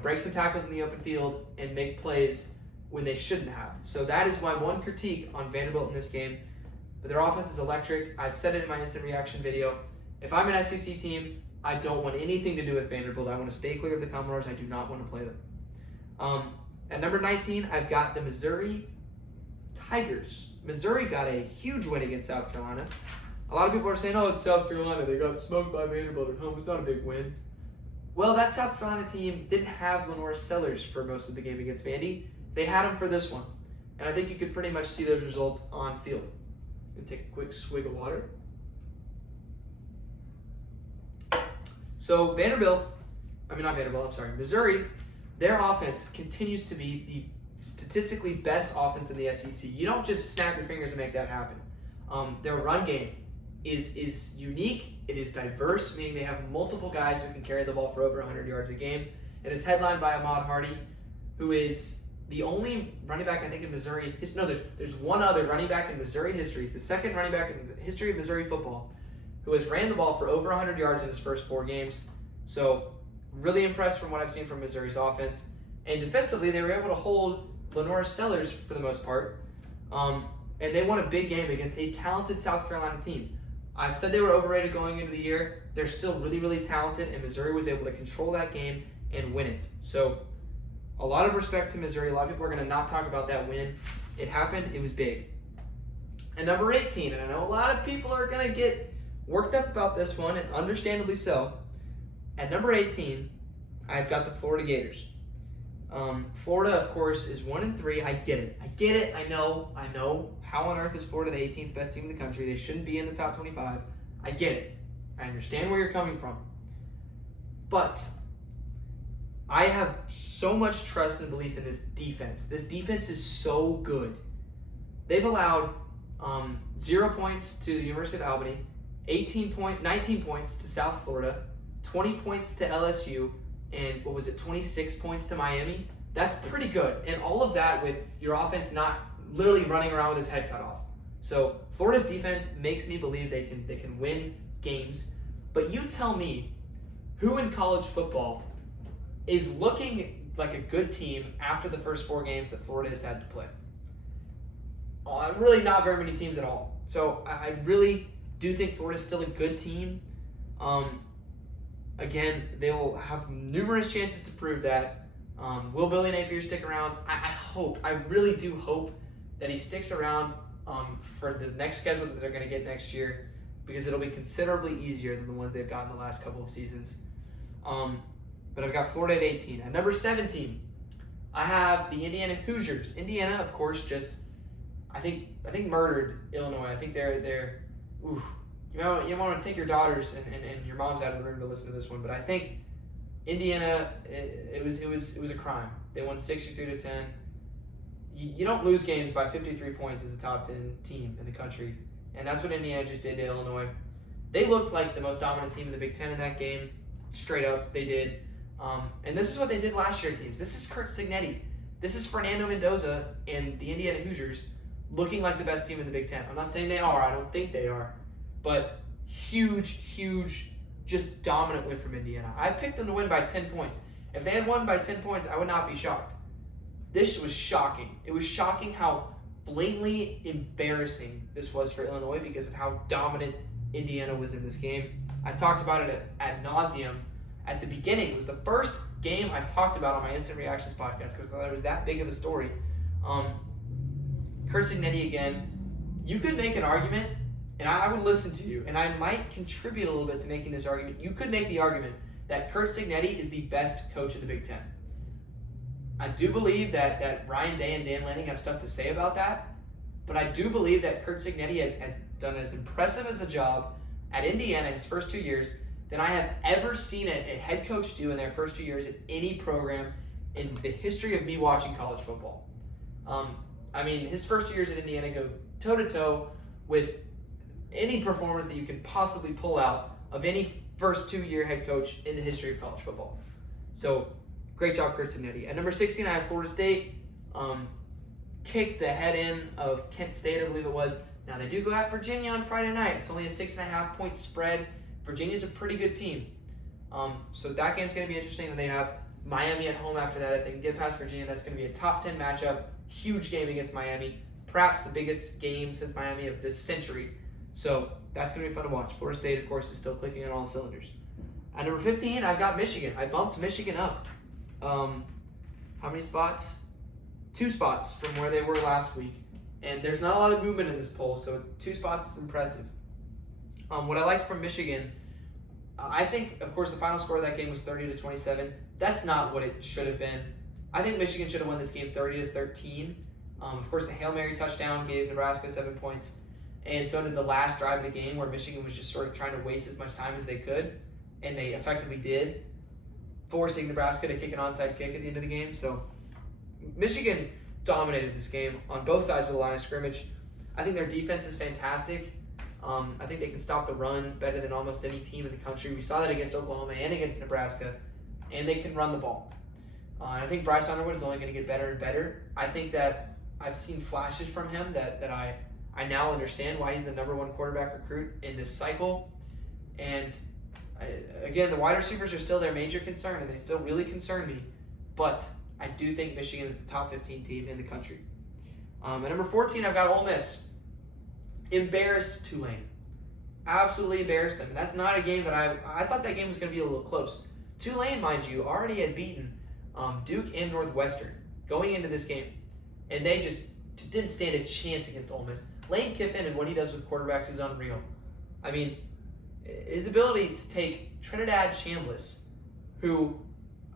break some tackles in the open field and make plays when they shouldn't have. So that is my one critique on Vanderbilt in this game. But their offense is electric. I said it in my instant reaction video. If I'm an SEC team, I don't want anything to do with Vanderbilt. I want to stay clear of the Commodores. I do not want to play them. At number 19, I've got the Missouri Tigers. Missouri got a huge win against South Carolina. A lot of people are saying, oh, it's South Carolina. They got smoked by Vanderbilt at home. It's not a big win. Well, that South Carolina team didn't have Lenore Sellers for most of the game against Vandy. They had him for this one. And I think you could pretty much see those results on field. I'm going to take a quick swig of water. So Missouri, their offense continues to be the statistically best offense in the SEC. You don't just snap your fingers and make that happen. Their run game is unique. It is diverse, meaning they have multiple guys who can carry the ball for over 100 yards a game. It is headlined by Ahmad Hardy, who is the only running back, I think, in Missouri. There's one other running back in Missouri history. He's the second running back in the history of Missouri football who has ran the ball for over 100 yards in his first 4 games. So really impressed from what I've seen from Missouri's offense. And defensively, they were able to hold Lenore Sellers for the most part. And they won a big game against a talented South Carolina team. I said they were overrated going into the year. They're still really, really talented, and Missouri was able to control that game and win it. So a lot of respect to Missouri. A lot of people are going to not talk about that win. It happened. It was big. And number 18, and I know a lot of people are going to get worked up about this one, and understandably so. At number 18, I've got the Florida Gators. Florida, of course, is 1-3. I get it. I know. How on earth is Florida the 18th best team in the country? They shouldn't be in the top 25. I get it. I understand where you're coming from. But I have so much trust and belief in this defense. This defense is so good. They've allowed 0 points to the University of Albany, 19 points to South Florida, 20 points to LSU, and 26 points to Miami? That's pretty good. And all of that with your offense not literally running around with its head cut off. So Florida's defense makes me believe they can win games. But you tell me, who in college football is looking like a good team after the first 4 games that Florida has had to play? Really not very many teams at all. So I really do think Florida's still a good team. Again, they will have numerous chances to prove that. Will Billy Napier stick around? I really do hope that he sticks around for the next schedule that they're going to get next year, because it'll be considerably easier than the ones they've gotten the last couple of seasons. But I've got Florida at 18. At number 17, I have the Indiana Hoosiers. Indiana, of course, just I think murdered Illinois. I think they're oof. You want to take your daughters and your moms out of the room to listen to this one, but I think Indiana, it was a crime. They won 63-10. You don't lose games by 53 points as a top 10 team in the country, and that's what Indiana just did to Illinois. They looked like the most dominant team in the Big Ten in that game. Straight up, they did. And this is what they did last year, teams. This is Curt Cignetti. This is Fernando Mendoza and the Indiana Hoosiers looking like the best team in the Big Ten. I'm not saying they are. I don't think they are. But huge, just dominant win from Indiana. I picked them to win by 10 points. If they had won by 10 points, I would not be shocked. This was shocking. It was shocking how blatantly embarrassing this was for Illinois because of how dominant Indiana was in this game. I talked about it ad nauseum at the beginning. It was the first game I talked about on my Instant Reactions podcast because I thought it was that big of a story. Curt Cignetti again. You could make an argument, and I would listen to you, and I might contribute a little bit to making this argument. You could make the argument that Curt Cignetti is the best coach in the Big Ten. I do believe that Ryan Day and Dan Lanning have stuff to say about that, but I do believe that Curt Cignetti has done as impressive as a job at Indiana his first 2 years than I have ever seen a head coach do in their first 2 years at any program in the history of me watching college football. His first 2 years at Indiana go toe-to-toe with any performance that you could possibly pull out of any first 2-year head coach in the history of college football. So, great job, Curt Cignetti. At number 16, I have Florida State. Kicked the head in of Kent State, I believe it was. Now, they do go at Virginia on Friday night. It's only a 6.5-point spread. Virginia's a pretty good team. So that game's going to be interesting. And they have Miami at home after that. If they can get past Virginia, that's going to be a top 10 matchup. Huge game against Miami. Perhaps the biggest game since Miami of this century. So that's going to be fun to watch. Florida State, of course, is still clicking on all cylinders. At number 15, I've got Michigan. I bumped Michigan up. How many spots? 2 spots from where they were last week. And there's not a lot of movement in this poll, so 2 spots is impressive. What I liked from Michigan, I think, of course, the final score of that game was 30-27. That's not what it should have been. I think Michigan should have won this game 30-13. Of course, the Hail Mary touchdown gave Nebraska 7 points. And so did the last drive of the game where Michigan was just sort of trying to waste as much time as they could. And they effectively did, forcing Nebraska to kick an onside kick at the end of the game. So Michigan dominated this game on both sides of the line of scrimmage. I think their defense is fantastic. I think they can stop the run better than almost any team in the country. We saw that against Oklahoma and against Nebraska. And they can run the ball. And I think Bryce Underwood is only going to get better and better. I think that I've seen flashes from him that I now understand why he's the number 1 quarterback recruit in this cycle. And again, the wide receivers are still their major concern, and they still really concern me. But I do think Michigan is the top 15 team in the country. At number 14, I've got Ole Miss. Embarrassed Tulane. Absolutely embarrassed them. And that's not a game that I thought that game was going to be a little close. Tulane, mind you, already had beaten Duke and Northwestern going into this game. And they just didn't stand a chance against Ole Miss. Lane Kiffin and what he does with quarterbacks is unreal. I mean, his ability to take Trinidad Chambliss, who,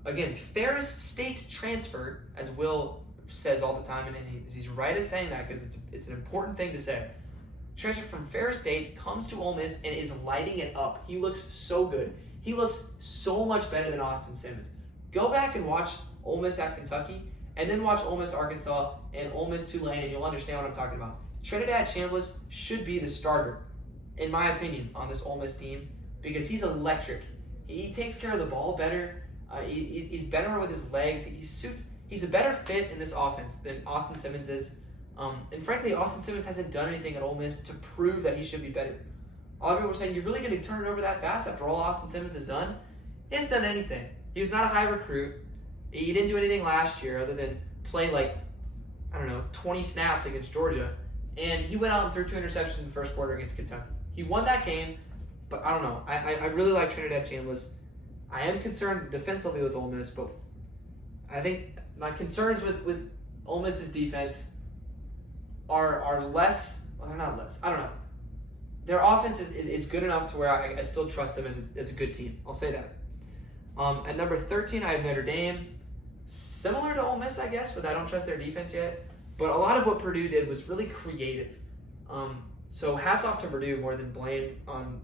again, Ferris State transfer, as Will says all the time, and he's right at saying that because it's an important thing to say. Transfer from Ferris State, comes to Ole Miss, and is lighting it up. He looks so good. He looks so much better than Austin Simmons. Go back and watch Ole Miss at Kentucky, and then watch Ole Miss Arkansas and Ole Miss Tulane, and you'll understand what I'm talking about. Trinidad Chambliss should be the starter, in my opinion, on this Ole Miss team because he's electric. He takes care of the ball better. He's better with his legs. He's a better fit in this offense than Austin Simmons is. And frankly, Austin Simmons hasn't done anything at Ole Miss to prove that he should be better. A lot of people were saying, you're really going to turn it over that fast after all Austin Simmons has done? He hasn't done anything. He was not a high recruit. He didn't do anything last year other than play 20 snaps against Georgia. And he went out and threw 2 interceptions in the first quarter against Kentucky. He won that game, but I don't know. I really like Trinidad Chambliss. I am concerned defensively with Ole Miss, but I think my concerns with Ole Miss's defense are less. Well, they're not less. I don't know. Their offense is good enough to where I still trust them as a good team. I'll say that. At number 13, I have Notre Dame. Similar to Ole Miss, I guess, but I don't trust their defense yet. But a lot of what Purdue did was really creative. So hats off to Purdue more than blame on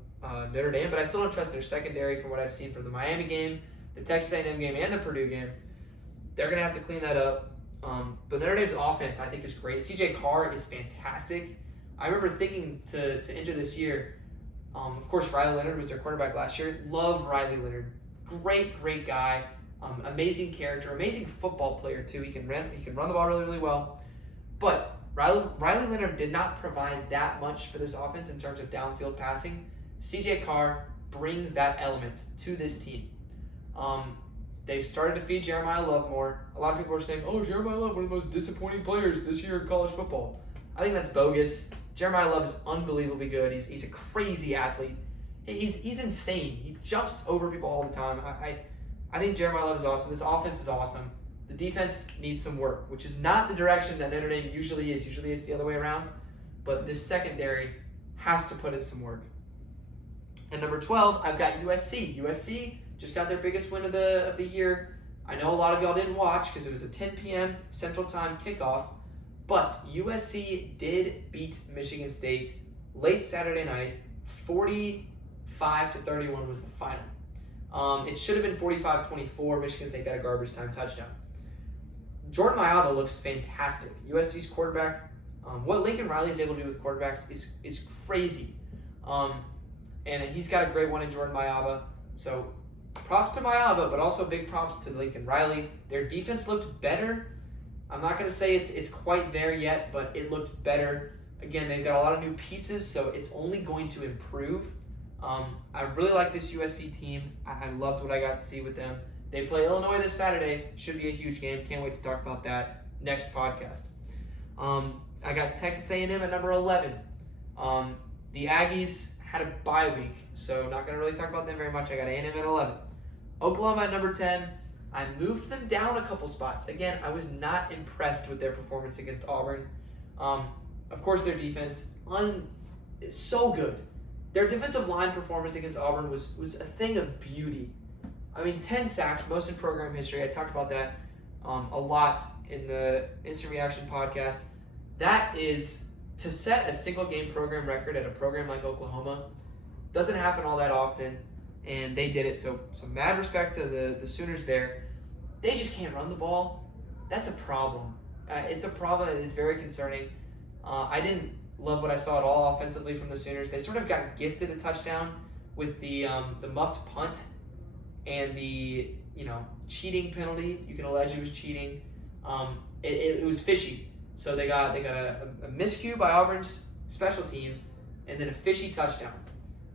Notre Dame. But I still don't trust their secondary from what I've seen from the Miami game, the Texas A&M game, and the Purdue game. They're going to have to clean that up. But Notre Dame's offense, I think, is great. C.J. Carr is fantastic. I remember thinking to enter this year, of course, Riley Leonard was their quarterback last year. Love Riley Leonard. Great guy. Amazing character. Amazing football player, too. He can run the ball really, really well. But Riley Leonard did not provide that much for this offense in terms of downfield passing. C.J. Carr brings that element to this team. They've started to feed Jeremiah Love more. A lot of people are saying, Jeremiah Love, one of the most disappointing players this year in college football. I think that's bogus. Jeremiah Love is unbelievably good. He's a crazy athlete. He's insane. He jumps over people all the time. I think Jeremiah Love is awesome. This offense is awesome. The defense needs some work, which is not the direction that Notre Dame usually is. Usually it's the other way around. But this secondary has to put in some work. And number 12, I've got USC. USC just got their biggest win of the year. I know a lot of y'all didn't watch because it was a 10 p.m. Central Time kickoff. But USC did beat Michigan State late Saturday night. 45-31 was the final. It should have been 45-24. Michigan State got a garbage time touchdown. Jordan Mailata looks fantastic. USC's quarterback, what Lincoln Riley is able to do with quarterbacks is crazy. And he's got a great one in Jordan Mailata. So props to Mailata, but also big props to Lincoln Riley. Their defense looked better. I'm not going to say it's quite there yet, but it looked better. Again, they've got a lot of new pieces, so it's only going to improve. I really like this USC team. I loved what I got to see with them. They play Illinois this Saturday. Should be a huge game. Can't wait to talk about that next podcast. I got Texas A&M at number 11. The Aggies had a bye week, so not going to really talk about them very much. I got A&M at 11. Oklahoma at number 10. I moved them down a couple spots. Again, I was not impressed with their performance against Auburn. Of course, their defense, so good. Their defensive line performance against Auburn was a thing of beauty. I mean, 10 sacks, most in program history. I talked about that a lot in the Instant Reaction podcast. That is, to set a single game program record at a program like Oklahoma, doesn't happen all that often, and they did it. So mad respect to the Sooners there. They just can't run the ball. That's a problem. It's a problem, and it's very concerning. I didn't love what I saw at all offensively from the Sooners. They sort of got gifted a touchdown with the muffed punt and the cheating penalty. You can allege it was cheating. It was fishy. So they got a miscue by Auburn's special teams and then a fishy touchdown.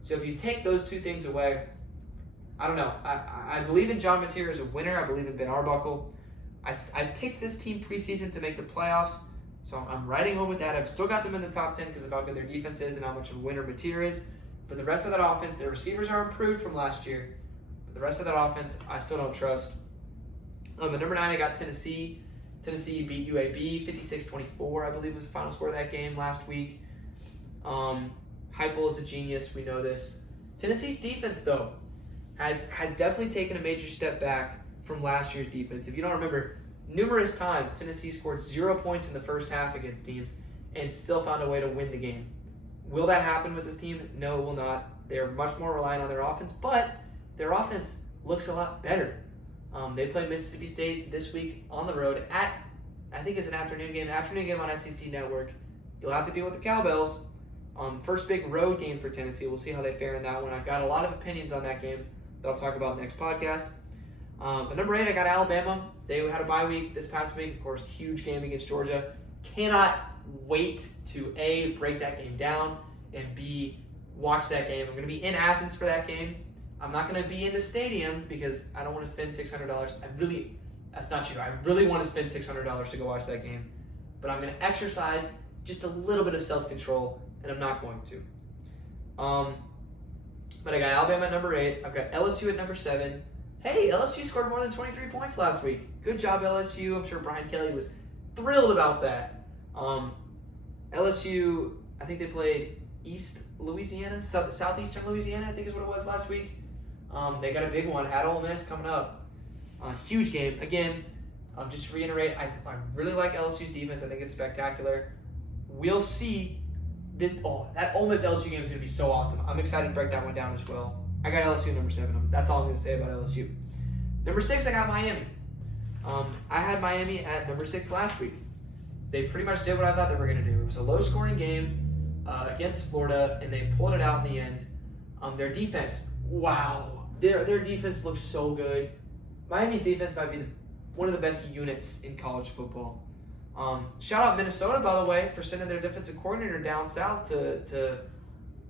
So if you take those two things away, I don't know. I believe in John Mateer as a winner. I believe in Ben Arbuckle. I picked this team preseason to make the playoffs, so I'm riding home with that. I've still got them in the top 10 because of how good their defense is and how much of a winner Mateer is. But the rest of that offense, their receivers are improved from last year. But the rest of that offense, I still don't trust. At number 9, I got Tennessee. Tennessee beat UAB 56-24, I believe was the final score of that game last week. Heupel is a genius. We know this. Tennessee's defense, though, has definitely taken a major step back from last year's defense. If you don't remember, numerous times Tennessee scored 0 points in the first half against teams and still found a way to win the game. Will that happen with this team? No, it will not. They're much more reliant on their offense, but their offense looks a lot better. They play Mississippi State this week on the road at, I think it's an afternoon game on SEC Network. You'll have to deal with the Cowbells. First big road game for Tennessee. We'll see how they fare in that one. I've got a lot of opinions on that game that I'll talk about next podcast. At number 8, I got Alabama. They had a bye week this past week. Of course, huge game against Georgia. Cannot wait to A, break that game down, and B, watch that game. I'm going to be in Athens for that game. I'm not going to be in the stadium because I don't want to spend $600. That's not true. I really want to spend $600 to go watch that game. But I'm going to exercise just a little bit of self-control, and I'm not going to. But I got Alabama at number 8. I've got LSU at number 7. Hey, LSU scored more than 23 points last week. Good job, LSU. I'm sure Brian Kelly was thrilled about that. LSU, I think they played East Louisiana, Southeastern Louisiana, I think is what it was last week. They got a big one at Ole Miss coming up. Huge game. Again, just to reiterate, I really like LSU's defense. I think it's spectacular. We'll see. That Ole Miss LSU game is going to be so awesome. I'm excited to break that one down as well. I got LSU at number 7. That's all I'm going to say about LSU. Number 6, I got Miami. I had Miami at number 6 last week. They pretty much did what I thought they were going to do. It was a low-scoring game against Florida, and they pulled it out in the end. Their defense, wow. Their defense looks so good. Miami's defense might be one of the best units in college football. Shout out Minnesota, by the way, for sending their defensive coordinator down south to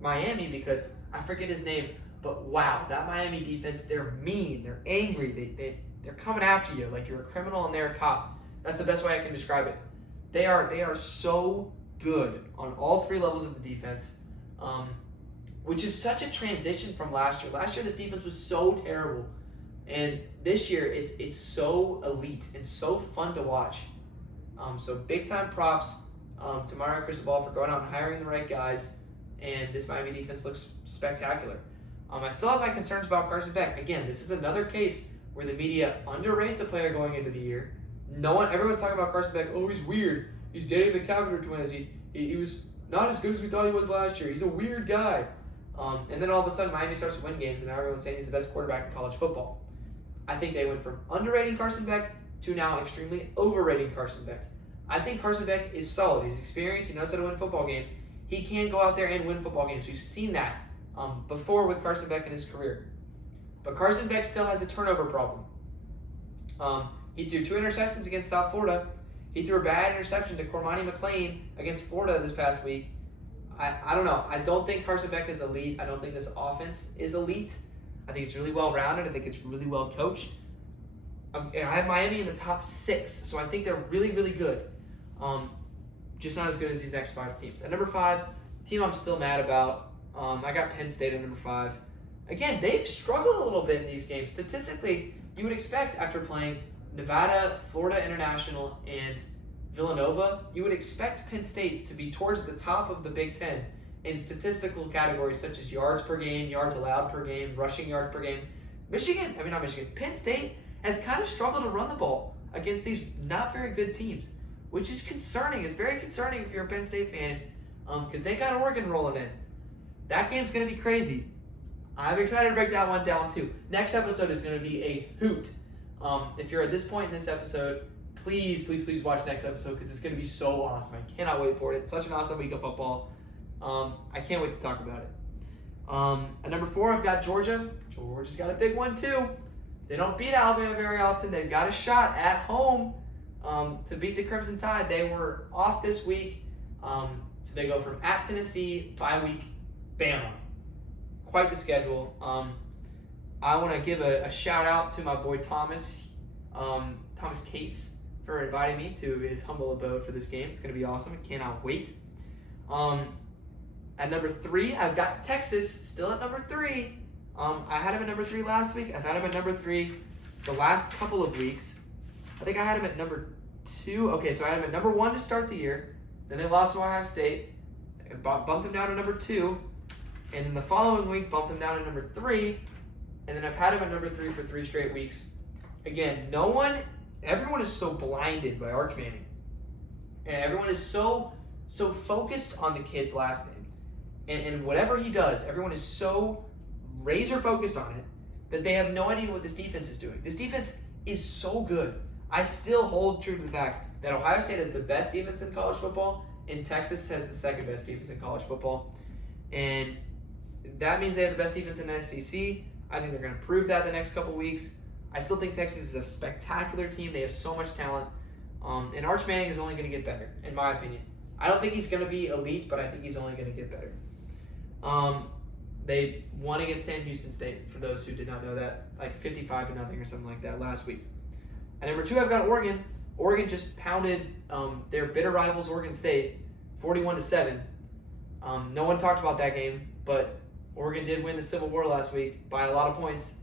Miami because I forget his name. But wow, that Miami defense, they're mean, they're angry, they're coming after you like you're a criminal and they're a cop. That's the best way I can describe it. They are so good on all 3 levels of the defense, which is such a transition from last year. Last year, this defense was so terrible. And this year, it's so elite and so fun to watch. So big-time props to Mario Cristobal for going out and hiring the right guys. And this Miami defense looks spectacular. I still have my concerns about Carson Beck. Again, this is another case where the media underrates a player going into the year. Everyone's talking about Carson Beck. Oh, he's weird. He's dating the Cavender twins. He was not as good as we thought he was last year. He's a weird guy. And then all of a sudden, Miami starts to win games, and now everyone's saying he's the best quarterback in college football. I think they went from underrating Carson Beck to now extremely overrating Carson Beck. I think Carson Beck is solid. He's experienced. He knows how to win football games. He can go out there and win football games. We've seen that before with Carson Beck in his career. But Carson Beck still has a turnover problem. He threw 2 interceptions against South Florida. He threw a bad interception to Cormani McClain against Florida this past week. I don't know. I don't think Carson Beck is elite. I don't think this offense is elite. I think it's really well-rounded. I think it's really well coached. I have Miami in the top 6, so I think they're really, really good. Just not as good as these next 5 teams. At number 5, team I'm still mad about. I got Penn State at number 5. Again, they've struggled a little bit in these games. Statistically, you would expect after playing Nevada, Florida International, and Villanova, you would expect Penn State to be towards the top of the Big Ten in statistical categories such as yards per game, yards allowed per game, rushing yards per game. Penn State has kind of struggled to run the ball against these not very good teams, which is concerning. It's very concerning if you're a Penn State fan because they got Oregon rolling in. That game's going to be crazy. I'm excited to break that one down too. Next episode is going to be a hoot. If you're at this point in this episode, please watch next episode because it's going to be so awesome. I cannot wait for it. It's such an awesome week of football. I can't wait to talk about it. At number 4, I've got Georgia. Georgia's got a big one too. They don't beat Alabama very often. They've got a shot at home to beat the Crimson Tide. They were off this week. So they go from at Tennessee, bye week, Bama. quite the schedule. I want to give a shout out to my boy Thomas Case, for inviting me to his humble abode for this game. It's going to be awesome. I cannot wait. At number 3, I've got Texas, still at number 3. I had him at number 3 last week. I've had him at number 3 the last couple of weeks. I think I had him at number 2. Okay, so I had him at number 1 to start the year. Then they lost to Ohio State. Bumped him down to number 2. And then the following week, bumped him down to number 3. And then I've had him at number 3 for 3 straight weeks. Again, everyone is so blinded by Arch Manning. And everyone is so focused on the kid's last name. And whatever he does, everyone is so razor focused on it that they have no idea what this defense is doing. This defense is so good. I still hold true to the fact that Ohio State has the best defense in college football, and Texas has the second best defense in college football. And that means they have the best defense in the SEC. I think they're going to prove that the next couple weeks. I still think Texas is a spectacular team. They have so much talent. And Arch Manning is only going to get better, in my opinion. I don't think he's going to be elite, but I think he's only going to get better. They won against Sam Houston State, for those who did not know that, like 55-0 or something like that last week. At number 2, I've got Oregon. Oregon just pounded their bitter rivals, Oregon State, 41-7. No one talked about that game, but Oregon did win the Civil War last week by a lot of points,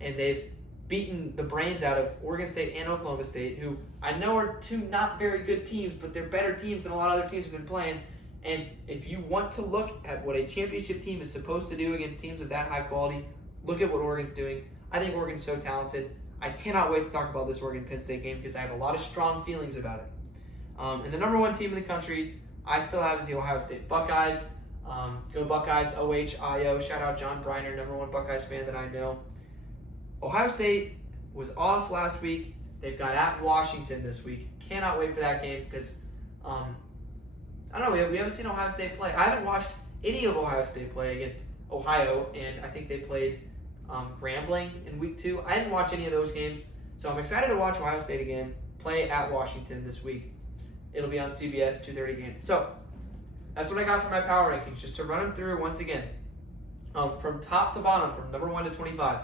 and they've beaten the brains out of Oregon State and Oklahoma State, who I know are 2 not very good teams, but they're better teams than a lot of other teams have been playing. And if you want to look at what a championship team is supposed to do against teams of that high quality, look at what Oregon's doing. I think Oregon's so talented. I cannot wait to talk about this Oregon-Penn State game because I have a lot of strong feelings about it. And the number 1 team in the country I still have is the Ohio State Buckeyes. Go Buckeyes, OHIO. Shout out John Briner, number 1 Buckeyes fan that I know. Ohio State was off last week. They've got at Washington this week. Cannot wait for that game because, I don't know, we haven't seen Ohio State play. I haven't watched any of Ohio State play against Ohio, and I think they played Grambling in week 2. I didn't watch any of those games, so I'm excited to watch Ohio State again play at Washington this week. It'll be on CBS, 2:30 game. So that's what I got for my power rankings, just to run them through once again. From top to bottom, from number 1 to 25,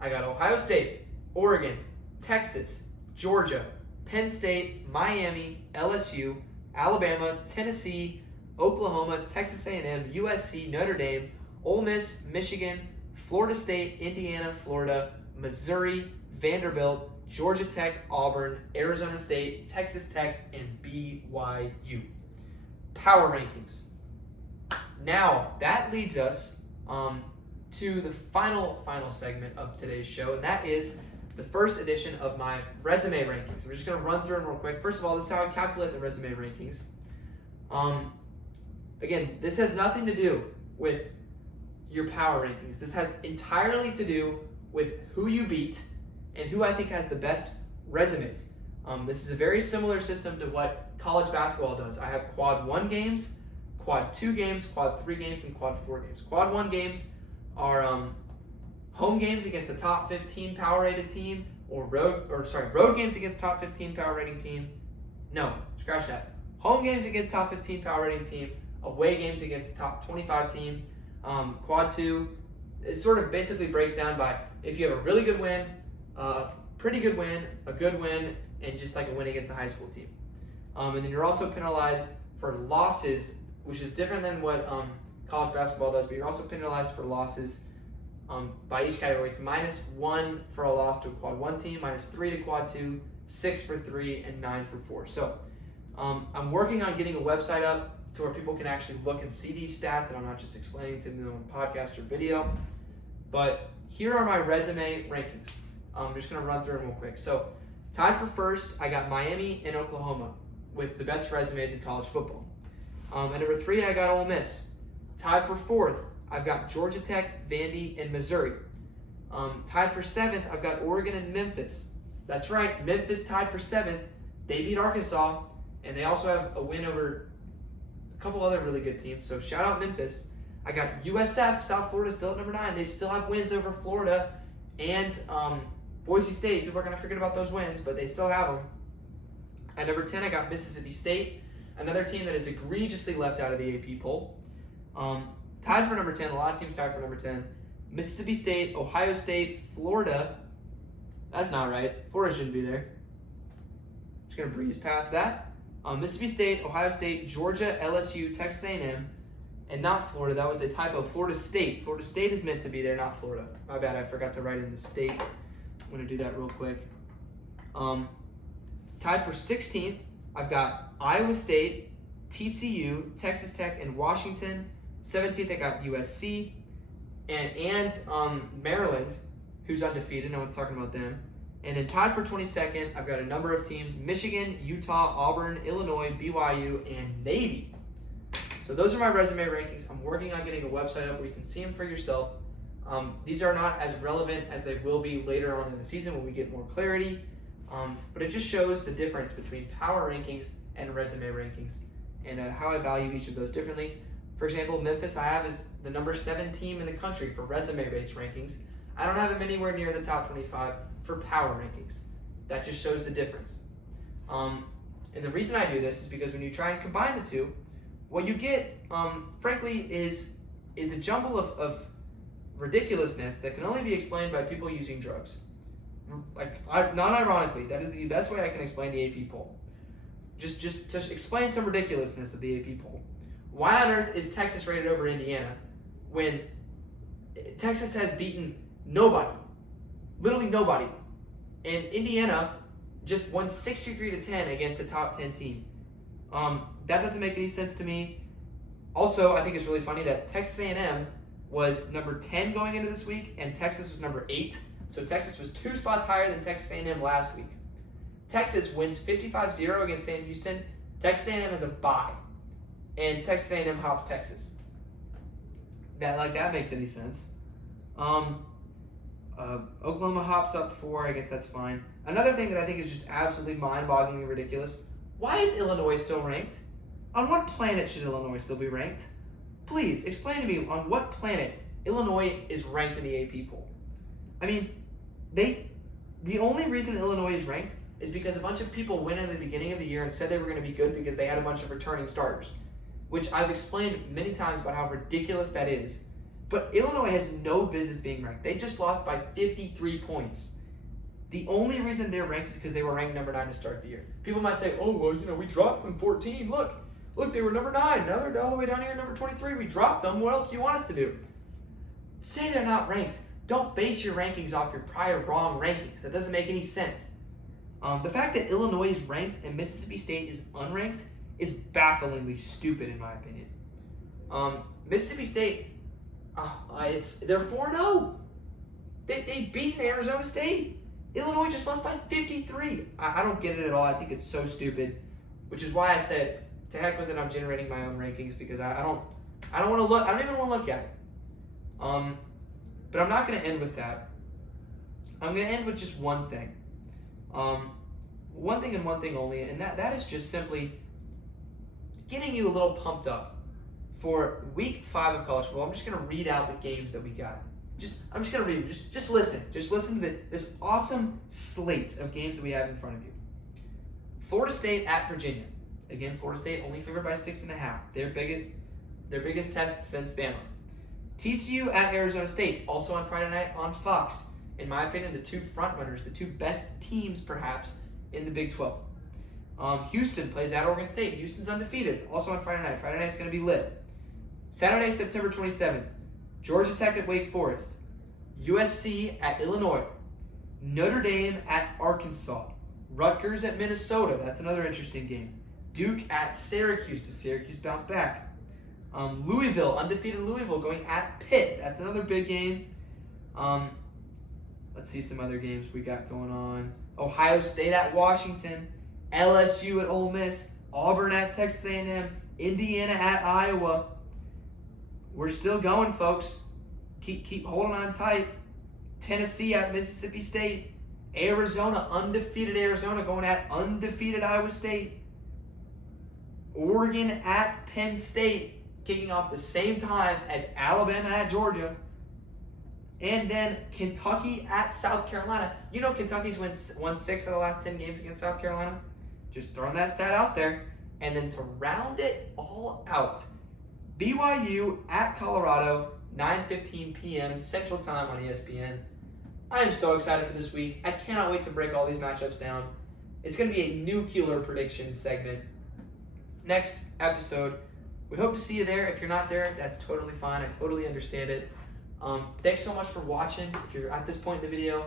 I got Ohio State, Oregon, Texas, Georgia, Penn State, Miami, LSU, Alabama, Tennessee, Oklahoma, Texas A&M, USC, Notre Dame, Ole Miss, Michigan, Florida State, Indiana, Florida, Missouri, Vanderbilt, Georgia Tech, Auburn, Arizona State, Texas Tech, and BYU. Power rankings. Now, that leads us to the final segment of today's show, and that is the first edition of my resume rankings. We're just going to run through them real quick. First of all, this is how I calculate the resume rankings. Again, this has nothing to do with your power rankings. This has entirely to do with who you beat and who I think has the best resumes. This is a very similar system to what college basketball does. I have quad 1 games, quad 2 games, quad 3 games, and quad 4 games. Quad 1 games are home games against the top 15 power rated team, or road games against top 15 power rating team. No, scratch that. Home games against top 15 power rating team, away games against the top 25 team. Quad 2, it sort of basically breaks down by if you have a really good win, pretty good win, a good win, and just like a win against a high school team. And then you're also penalized for losses, which is different than what college basketball does, but you're also penalized for losses by each category. It's -1 for a loss to a quad 1 team, -3 to quad 2, 6 for 3, and 9 for 4. So I'm working on getting a website up to where people can actually look and see these stats, and I'm not just explaining to them on podcast or video. But here are my resume rankings. I'm just going to run through them real quick. So tied for first, I got Miami and Oklahoma with the best resumes in college football. At number 3, I got Ole Miss. Tied for 4th, I've got Georgia Tech, Vandy, and Missouri. Tied for 7th, I've got Oregon and Memphis. That's right, Memphis tied for 7th. They beat Arkansas, and they also have a win over a couple other really good teams. So shout out Memphis. I got USF, South Florida, still at number 9. They still have wins over Florida and Boise State. People are going to forget about those wins, but they still have them. At number 10, I got Mississippi State, another team that is egregiously left out of the AP poll. Tied for number 10, a lot of teams tied for number 10. Mississippi State, Ohio State, Florida. That's not right. Florida shouldn't be there. Just going to breeze past that. Mississippi State, Ohio State, Georgia, LSU, Texas A&M, and not Florida. That was a typo. Florida State. Florida State is meant to be there, not Florida. My bad. I forgot to write in the state. I'm going to do that real quick. Tied for 16th, I've got Iowa State, TCU, Texas Tech, and Washington. 17th, I got USC and Maryland, who's undefeated. No one's talking about them. And then tied for 22nd, I've got a number of teams: Michigan, Utah, Auburn, Illinois, BYU, and Navy. So those are my resume rankings. I'm working on getting a website up where you can see them for yourself. These are not as relevant as they will be later on in the season when we get more clarity. But it just shows the difference between power rankings and resume rankings and how I value each of those differently. For example, Memphis I have is the number 7 team in the country for resume-based rankings. I don't have them anywhere near the top 25 for power rankings. That just shows the difference. And the reason I do this is because when you try and combine the two, what you get, frankly, is a jumble of ridiculousness that can only be explained by people using drugs. Non-ironically, that is the best way I can explain the AP poll. Just to explain some ridiculousness of the AP poll. Why on earth is Texas rated over Indiana when Texas has beaten nobody, literally nobody, and Indiana just won 63-10 against a top 10 team? That doesn't make any sense to me. Also, I think it's really funny that Texas A&M was number 10 going into this week, and Texas was number 8. So Texas was 2 spots higher than Texas A&M last week. Texas wins 55-0 against Sam Houston. Texas A&M has a bye, and Texas A&M hops Texas. That makes any sense. Oklahoma hops up 4. I guess that's fine. Another thing that I think is just absolutely mind-bogglingly ridiculous: why is Illinois still ranked? On what planet should Illinois still be ranked? Please explain to me on what planet Illinois is ranked in the AP poll. I mean, the only reason Illinois is ranked is because a bunch of people went in the beginning of the year and said they were going to be good because they had a bunch of returning starters, which I've explained many times about how ridiculous that is. But Illinois has no business being ranked. They just lost by 53 points. The only reason they're ranked is because they were ranked number 9 to start the year. People might say, oh, well, we dropped them 14. Look, they were number 9. Now they're all the way down here, number 23. We dropped them. What else do you want us to do? Say they're not ranked. Don't base your rankings off your prior wrong rankings. That doesn't make any sense. The fact that Illinois is ranked and Mississippi State is unranked is bafflingly stupid in my opinion. Mississippi State, they're 4-0. They've beaten Arizona State. Illinois just lost by 53. I don't get it at all. I think it's so stupid, which is why I said, to heck with it, I'm generating my own rankings because I don't want to look. I don't even want to look at it. But I'm not going to end with that. I'm going to end with just one thing. One thing and one thing only, and that is just simply getting you a little pumped up for week 5 of college football. I'm just going to read out the games that we got. I'm just going to read them. Just listen. Just listen to this awesome slate of games that we have in front of you. Florida State at Virginia. Again, Florida State only favored by 6.5. Their biggest test since Bama. TCU at Arizona State, also on Friday night on Fox. In my opinion, the 2 frontrunners, the 2 best teams perhaps in the Big 12. Houston plays at Oregon State. Houston's undefeated, also on Friday night. Friday night's going to be lit. Saturday, September 27th, Georgia Tech at Wake Forest. USC at Illinois. Notre Dame at Arkansas. Rutgers at Minnesota. That's another interesting game. Duke at Syracuse. Does Syracuse bounce back? Louisville, undefeated Louisville, going at Pitt. That's another big game. Let's see some other games we got going on. Ohio State at Washington. LSU at Ole Miss. Auburn at Texas A&M. Indiana at Iowa. We're still going, folks. Keep holding on tight. Tennessee at Mississippi State. Arizona, undefeated Arizona, going at undefeated Iowa State. Oregon at Penn State, kicking off the same time as Alabama at Georgia. And then Kentucky at South Carolina. You know Kentucky's won 6 of the last 10 games against South Carolina. Just throwing that stat out there. And then to round it all out, BYU at Colorado, 9:15 p.m. Central Time on ESPN. I am so excited for this week. I cannot wait to break all these matchups down. It's going to be a nuclear prediction segment. Next episode, we hope to see you there. If you're not there, that's totally fine. I totally understand it. Thanks so much for watching. If you're at this point in the video,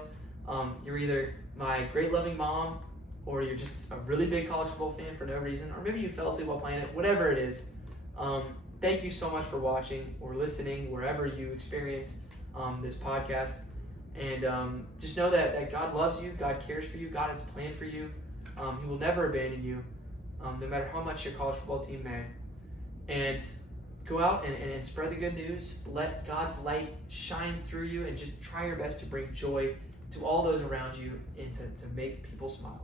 you're either my great loving mom, or you're just a really big college football fan for no reason, or maybe you fell asleep while playing it. Whatever it is, thank you so much for watching or listening wherever you experience this podcast. And just know that God loves you, God cares for you, God has a plan for you. He will never abandon you, no matter how much your college football team may. And go out and spread the good news. Let God's light shine through you, and just try your best to bring joy to all those around you and to make people smile.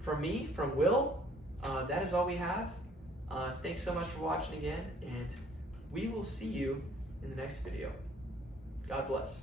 From me, from Will, that is all we have. Thanks so much for watching again, and we will see you in the next video. God bless.